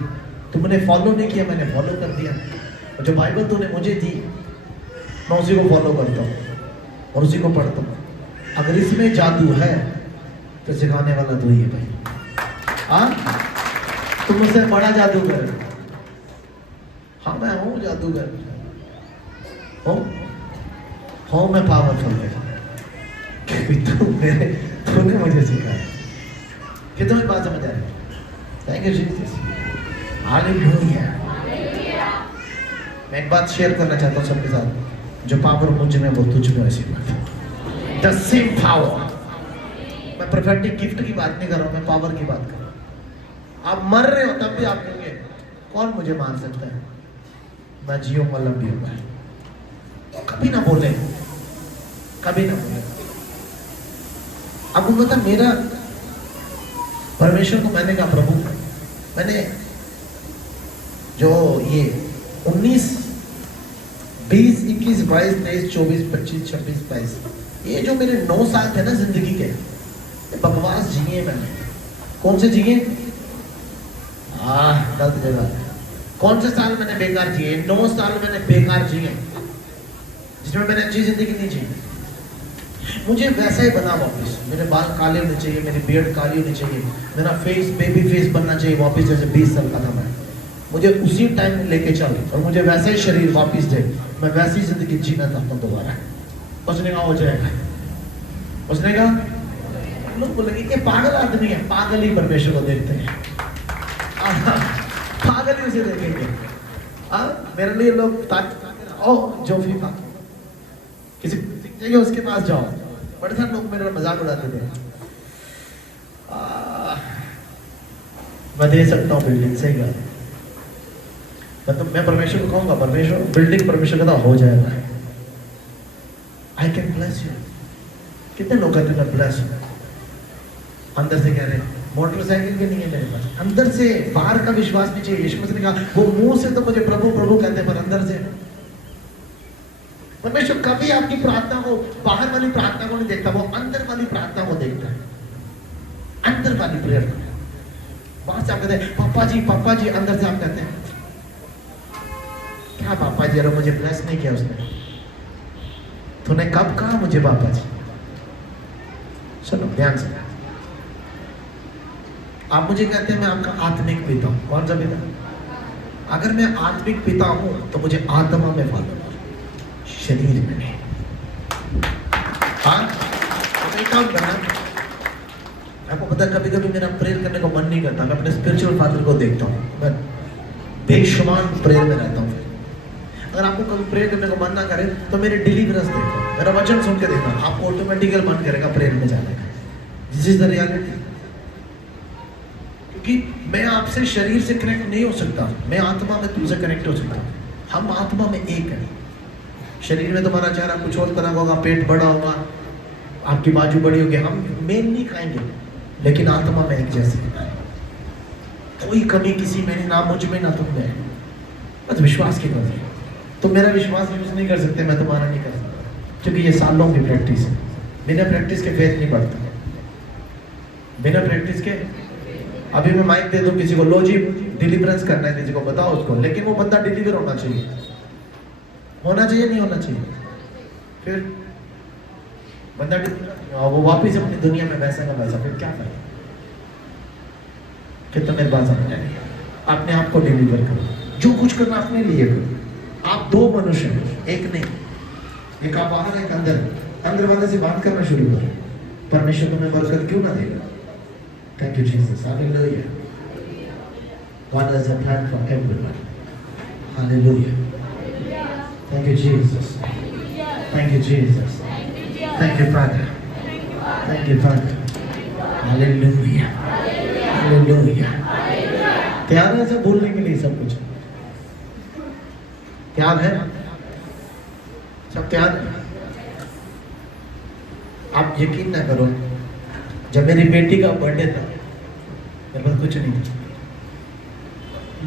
तुमने फॉलो नहीं किया, मैंने फॉलो कर दिया। और जो बाइबल तूने मुझे दी मैं उसी को फॉलो करता हूँ और उसी को पढ़ता हूँ। अगर इसमें जादू है तो सिखाने वाला तू ही है भाई। हाँ, तुम मुझसे बड़ा जादूगर। हाँ मैं हूँ जादूगर, हूँ मैं पावरफुल है, तूने मुझे सिखाया। कितना मेरी बात समझ आ रही है? Thank you Jesus, hallelujah. मैं एक बात शेयर करना चाहता हूँ सबके साथ, जो पावर मुझ में वो तुझ में ऐसी बात है। The same power. मैं प्रोफेटिक गिफ्ट की बात नहीं कर रहा हूँ, मैं पावर की बात कर रहा हूँ। आप मर रहे हो तब भी आप कहेंगे कौन मुझे मार सकता है, मैं जीऊंगा लंबी उम्र। कभी ना बोले, कभी ना बोले। आपको पता मेरा परमेश्वर को मैंने कहा प्रभु, मैंने जो ये 19, 20, 21, 22, 23, 24, 25, 26, 22, ये जो मेरे 9 साल थे ना जिंदगी के, बकवास जिए मैंने। कौन से जिए? गलत जगह। कौन से साल मैंने बेकार जिए? 9 साल मैंने बेकार जिए, जिसमें मैंने अच्छी जिंदगी नहीं जी। मुझे वैसा ही बना वापस। मेरे बाल काले होने चाहिए, मेरी बियर्ड काली होनी चाहिए, मेरा फेस बेबी फेस बनना चाहिए वापस, जैसे 20 साल का था मैं। मुझे उसी टाइम लेके चल और मुझे वैसा ही शरीर वापस दे, मैं वैसी जिंदगी जीना चाहता हूँ दोबारा। उसने कहा हो जाएगा। उसने कहा, लोग बोलेंगे ये पागल आदमी है। पागल ही परमेश्वर को देखते हैं, पागल ही उसे देखेंगे। मेरे लिए लोग जो भी किसी उसके पास जाओ, बड़े सारे लोग मेरा मजाक उड़ाते थे। मैं दे सकता हूँ बिल्डिंग, सही बात। मैं परमेश्वर को कहूँगा, परमेश्वर बिल्डिंग परमेश्वर कहता हो जाएगा, आई कैन ब्लेस यू। कितने लोग कहते हैं ब्लेस हूँ, अंदर से कह रहे हैं मोटरसाइकिल भी नहीं है मेरे पास, अंदर से, बाहर का विश्वास नहीं चाहिए। यीशु मसीह ने कहा वो मुंह से तो मुझे प्रभु प्रभु कहते हैं, पर अंदर से परमेश्वर कभी आपकी प्रार्थना को, बाहर वाली प्रार्थना को नहीं देखता, वो अंदर वाली प्रार्थना को देखता है, अंदर वाली प्रेयर। बाहर से आप कहते हैं पापा जी, अंदर से आप कहते हैं क्या पापा जी, अरे मुझे ब्लेस नहीं किया उसने, तूने कब कहा मुझे पापा जी? सुनो ध्यान से, आप मुझे कहते हैं मैं आपका आत्मिक पिता हूं। कौन सा पिता? अगर मैं आत्मिक पिता हूं तो मुझे आत्मा में फॉलो कर, शरीर में नहीं। हाँ, तो एक काम करना, आपको पता है कभी कभी मेरा प्रेयर करने को मन नहीं करता, मैं अपने स्पिरिचुअल फादर को देखता हूँ, मैं बेशुमार प्रेयर में रहता हूँ। अगर आपको कभी प्रेयर करने को मन ना करे तो मेरे डिलीवरेंस देखो, मेरा वचन सुन के देखना, आपको ऑटोमेटिकली मन करेगा प्रेयर में जाने का। This is the reality. क्योंकि मैं आपसे शरीर से कनेक्ट नहीं हो सकता, मैं आत्मा में तुमसे कनेक्ट हो सकता हूँ। हम आत्मा में एक है। शरीर में तुम्हारा चेहरा कुछ और तरह का होगा, पेट बड़ा होगा, आपकी बाजू बड़ी होगी, हम मेन नहीं खाएंगे, लेकिन आत्मा में एक जैसे। कोई कमी किसी में नहीं, ना मुझ में ना तुम में, बस विश्वास की बात है। तुम मेरा विश्वास यूज नहीं कर सकते, मैं तुम्हारा नहीं कर सकता, क्योंकि ये सालों की प्रैक्टिस है। बिना प्रैक्टिस के फेथ नहीं बढ़ता, बिना प्रैक्टिस के। अभी मैं माइक दे दूं किसी को, लो जी डिलीवरेंस करना है किसी को, बताओ उसको, लेकिन वो बंदा डिलीवर होना चाहिए, नहीं होना चाहिए। फिर बंदा वो वापिस अपनी दुनिया में वैसा का वैसा, फिर क्या फायदा? फिर तो मेरे पास अपने आप को डिलीवर करो, जो कुछ करना अपने लिए करो। आप दो मनुष्य हैं, एक नहीं, एक आप बाहर, एक अंदर वाले से बात करना शुरू करो, परमेश्वर तुम्हें बरकत क्यों ना देगा। Thank you, Jesus. Hallelujah. God has a plan for everyone. Hallelujah. Thank you, Jesus. Thank you, Jesus. Thank you, Father. Thank you, Father. Hallelujah. Hallelujah. तैयार है सब बोलने के लिए? सब कुछ तैयार है? सब तैयार है? आप यकीन ना करो, जब मेरी बेटी का बर्थडे था, मेरे पास कुछ नहीं था।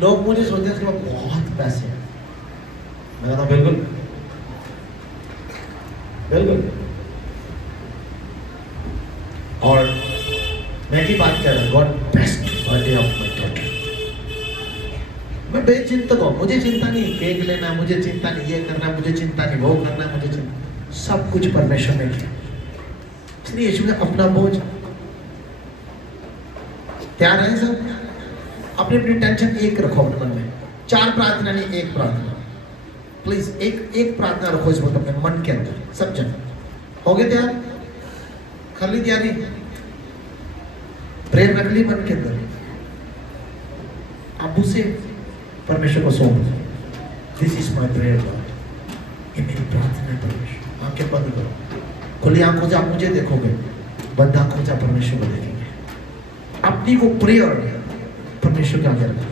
लोग मुझे सोचते हैं कि बहुत पैसे हैं, मैं कहता हूँ बिल्कुल बिल्कुल। और मैं की बात कर रहा हूँ, God best birthday of my daughter. मैं बेचिंतक हूँ, मुझे चिंता नहीं केक लेना है, मुझे चिंता नहीं ये करना है, मुझे चिंता नहीं वो करना है, मुझे चिंता, सब कुछ परमेश्वर ने किया। इसलिए यीशु ने अपना बोझ। तैयार है सब? अपनी अपनी टेंशन एक रखो अपने मन में, 4 प्रार्थना नहीं, 1 प्रार्थना। प्लीज एक प्रार्थना रखो इस वक्त अपने मन के अंदर, सब जन हो गए तैयार? कर ली तैयारी? प्रेयर रख ली मन के अंदर, अब उसे परमेश्वर को सौंप दो। This is my prayer Lord, ये मेरी प्रार्थना है परमेश्वर। आंखें बंद करो, खुली आंखों से आप मुझे देखोगे, बंद आंखों से आप परमेश्वर को देखेंगे। अपनी वो प्रेयर परमेश्वर के आगे रखो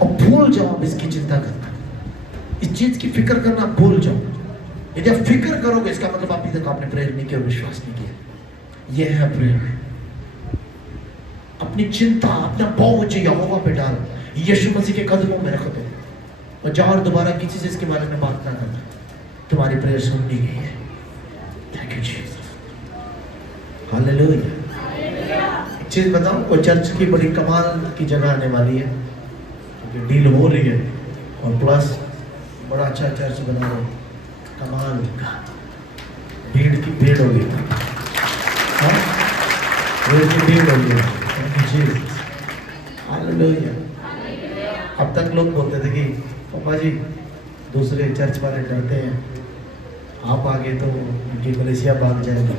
और भूल जाओ अब इसकी चिंता करना, इस चीज की फिक्र करना भूल जाओ। यदि आप फिक्र करोगे इसका मतलब अभी तक आपने प्रेयर नहीं किया, विश्वास नहीं किया। यह है प्रेयर। अपनी चिंता, अपना बोझ यहोवा पे डाल, यीशु मसीह के कदमों में रख दो और जाओ और दोबारा किसी से इसके बारे में बात ना करना। तुम्हारी प्रेयर सुन ली गई है। Thank you Jesus, hallelujah. एक चीज बताऊं, वो चर्च की बड़ी कमाल की जगह आने वाली है, क्योंकि डील हो रही है और प्लस बड़ा अच्छा चर्च बना रहे, कमाल का, भीड़ की भीड़ होगी, भीड़ की भीड़ होगी। हालेलुया। अब तक लोग बोलते थे कि पापा जी दूसरे चर्च वाले डरते हैं, आप आगे तो उनकी कलीसिया भाग जाएगी।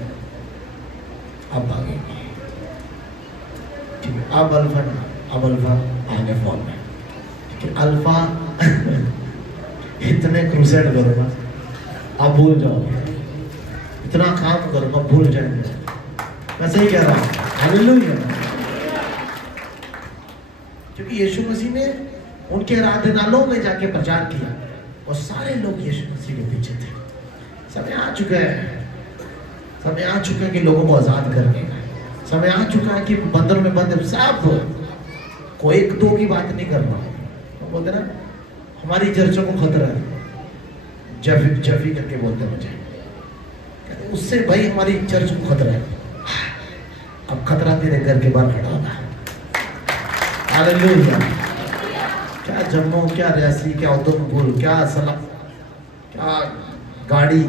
अब भागेंगे, ठीक है। अब अल्फा आगे फॉल में, क्योंकि अल्फा इतने क्रूसेड करो ना, आप भूल जाओ, इतना काम करूंगा भूल जाएंगे। मैं सही कह रहा हूँ? हालेलुया। क्योंकि यीशु मसीह ने उनके आराधनालयों में जाके प्रचार किया और सारे लोग यीशु मसीह के पीछे थे। समय आ चुका है, समय आ चुका है कि लोगों को आजाद करने का। समय आ चुका है कि बंदर में बंद सब को एक दो की बात नहीं करना। तो बोलते ना हमारी चर्चों को खतरा है, जफी जफी करके बोलते मुझे, कहते उससे भाई हमारी चर्च को खतरा है। अब खतरा तेरे घर के बाहर खड़ा होगा। हालेलुया। क्या जम्मू, क्या रियासी, क्या उधमपुर, क्या सलाम, क्या गाड़ी।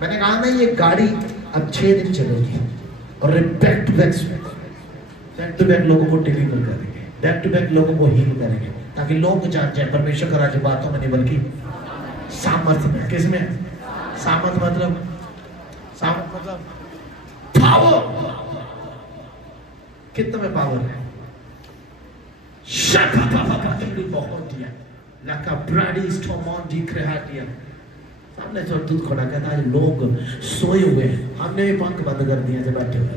मैंने कहा ना ये गाड़ी अब 6 दिन चलेगी और बैक टू बैक लोगों को डिलीवर करेंगे, बैक टू बैक लोगों को हील करेंगे, ताकि लोग जान जाए परमेश्वर का राज्य बातों में नहीं बल्कि सामर्थ्य में। किसमें? सामर्थ्य मतलब पावर। कितना में पावर है? सामने जो दूध खड़ा कहता है लोग सोए हुए हैं, हमने भी पंख बंद कर दिया जब बैठे हुए हैं।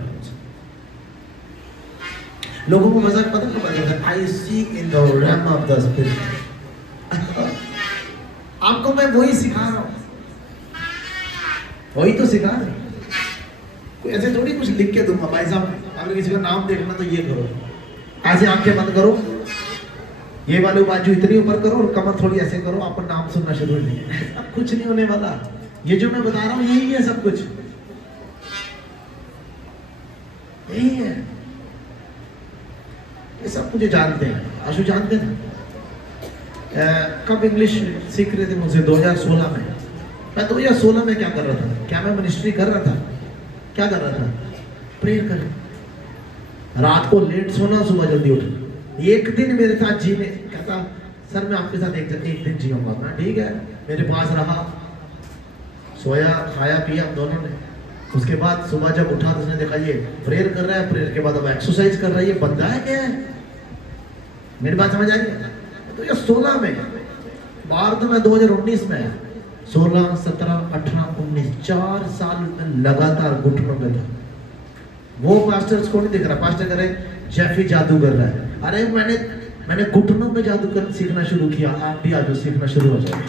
लोगों को मजाक पता कब आता है? I see in the realm of the spirit। आपको मैं वही सिखा रहा हूँ, वही तो सिखा रहा हूँ। कोई ऐसे थोड़ी कुछ लिख के दूंगा भाई साहब अगर किसी का नाम देखना तो ये करो, ऐसे आंखें बंद करो, ये वाले बाजू इतनी ऊपर करो और कमर थोड़ी ऐसे करो, आपको नाम सुनना शुरू हो जाएगा। अब कुछ नहीं होने वाला। ये जो मैं बता रहा हूँ यही है, सब कुछ यही है। ये सब मुझे जानते हैं, आशु जानते हैं। कब इंग्लिश सीख रहे थे मुझसे? 2016 में। मैं 2016 में क्या कर रहा था? क्या मैं मिनिस्ट्री कर रहा था? क्या कर रहा था? प्रेयर कर। रात को लेट सोना, सुबह जल्दी उठना। एक दिन मेरे साथ जीने कहता सर मैं आपके साथ एक दिन जीऊंगा। मैं ठीक है, मेरे पास रहा, सोया, खाया पिया हम दोनों ने। उसके बाद सुबह जब उठा तो उसने देखा ये प्रेयर कर रहा है, प्रेयर के बाद अब एक्सरसाइज कर रहा है। ये बंदा है क्या है? मेरी बात समझ आ रही है? तो ये 16 में, बाहर तो मैं 2019 में आया। 16, 17, 18, 19 4 साल में लगातार घुटनों में था। वो पास्टर्स को नहीं दिख रहा, पास्टर कह रहे जेफी जादू कर रहा है। अरे मैंने घुटनों में जादू कर सीखना शुरू किया। आप भी जादू सीखना शुरू हो जाए।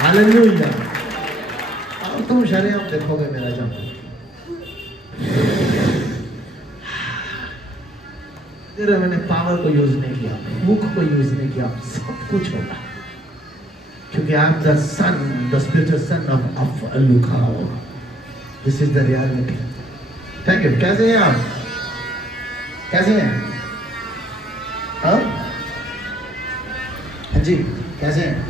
हालेलुया। अब तुम शरेआम देखोगे मेरा जादू। तेरा मैंने पावर को यूज नहीं किया, मुख को यूज नहीं किया, सब कुछ होगा क्योंकि I am the son, the spiritual son of लुकाओ। This is the reality. Thank you. कैसे हैं आप? कैसे हैं? हाँ जी, कैसे हैं?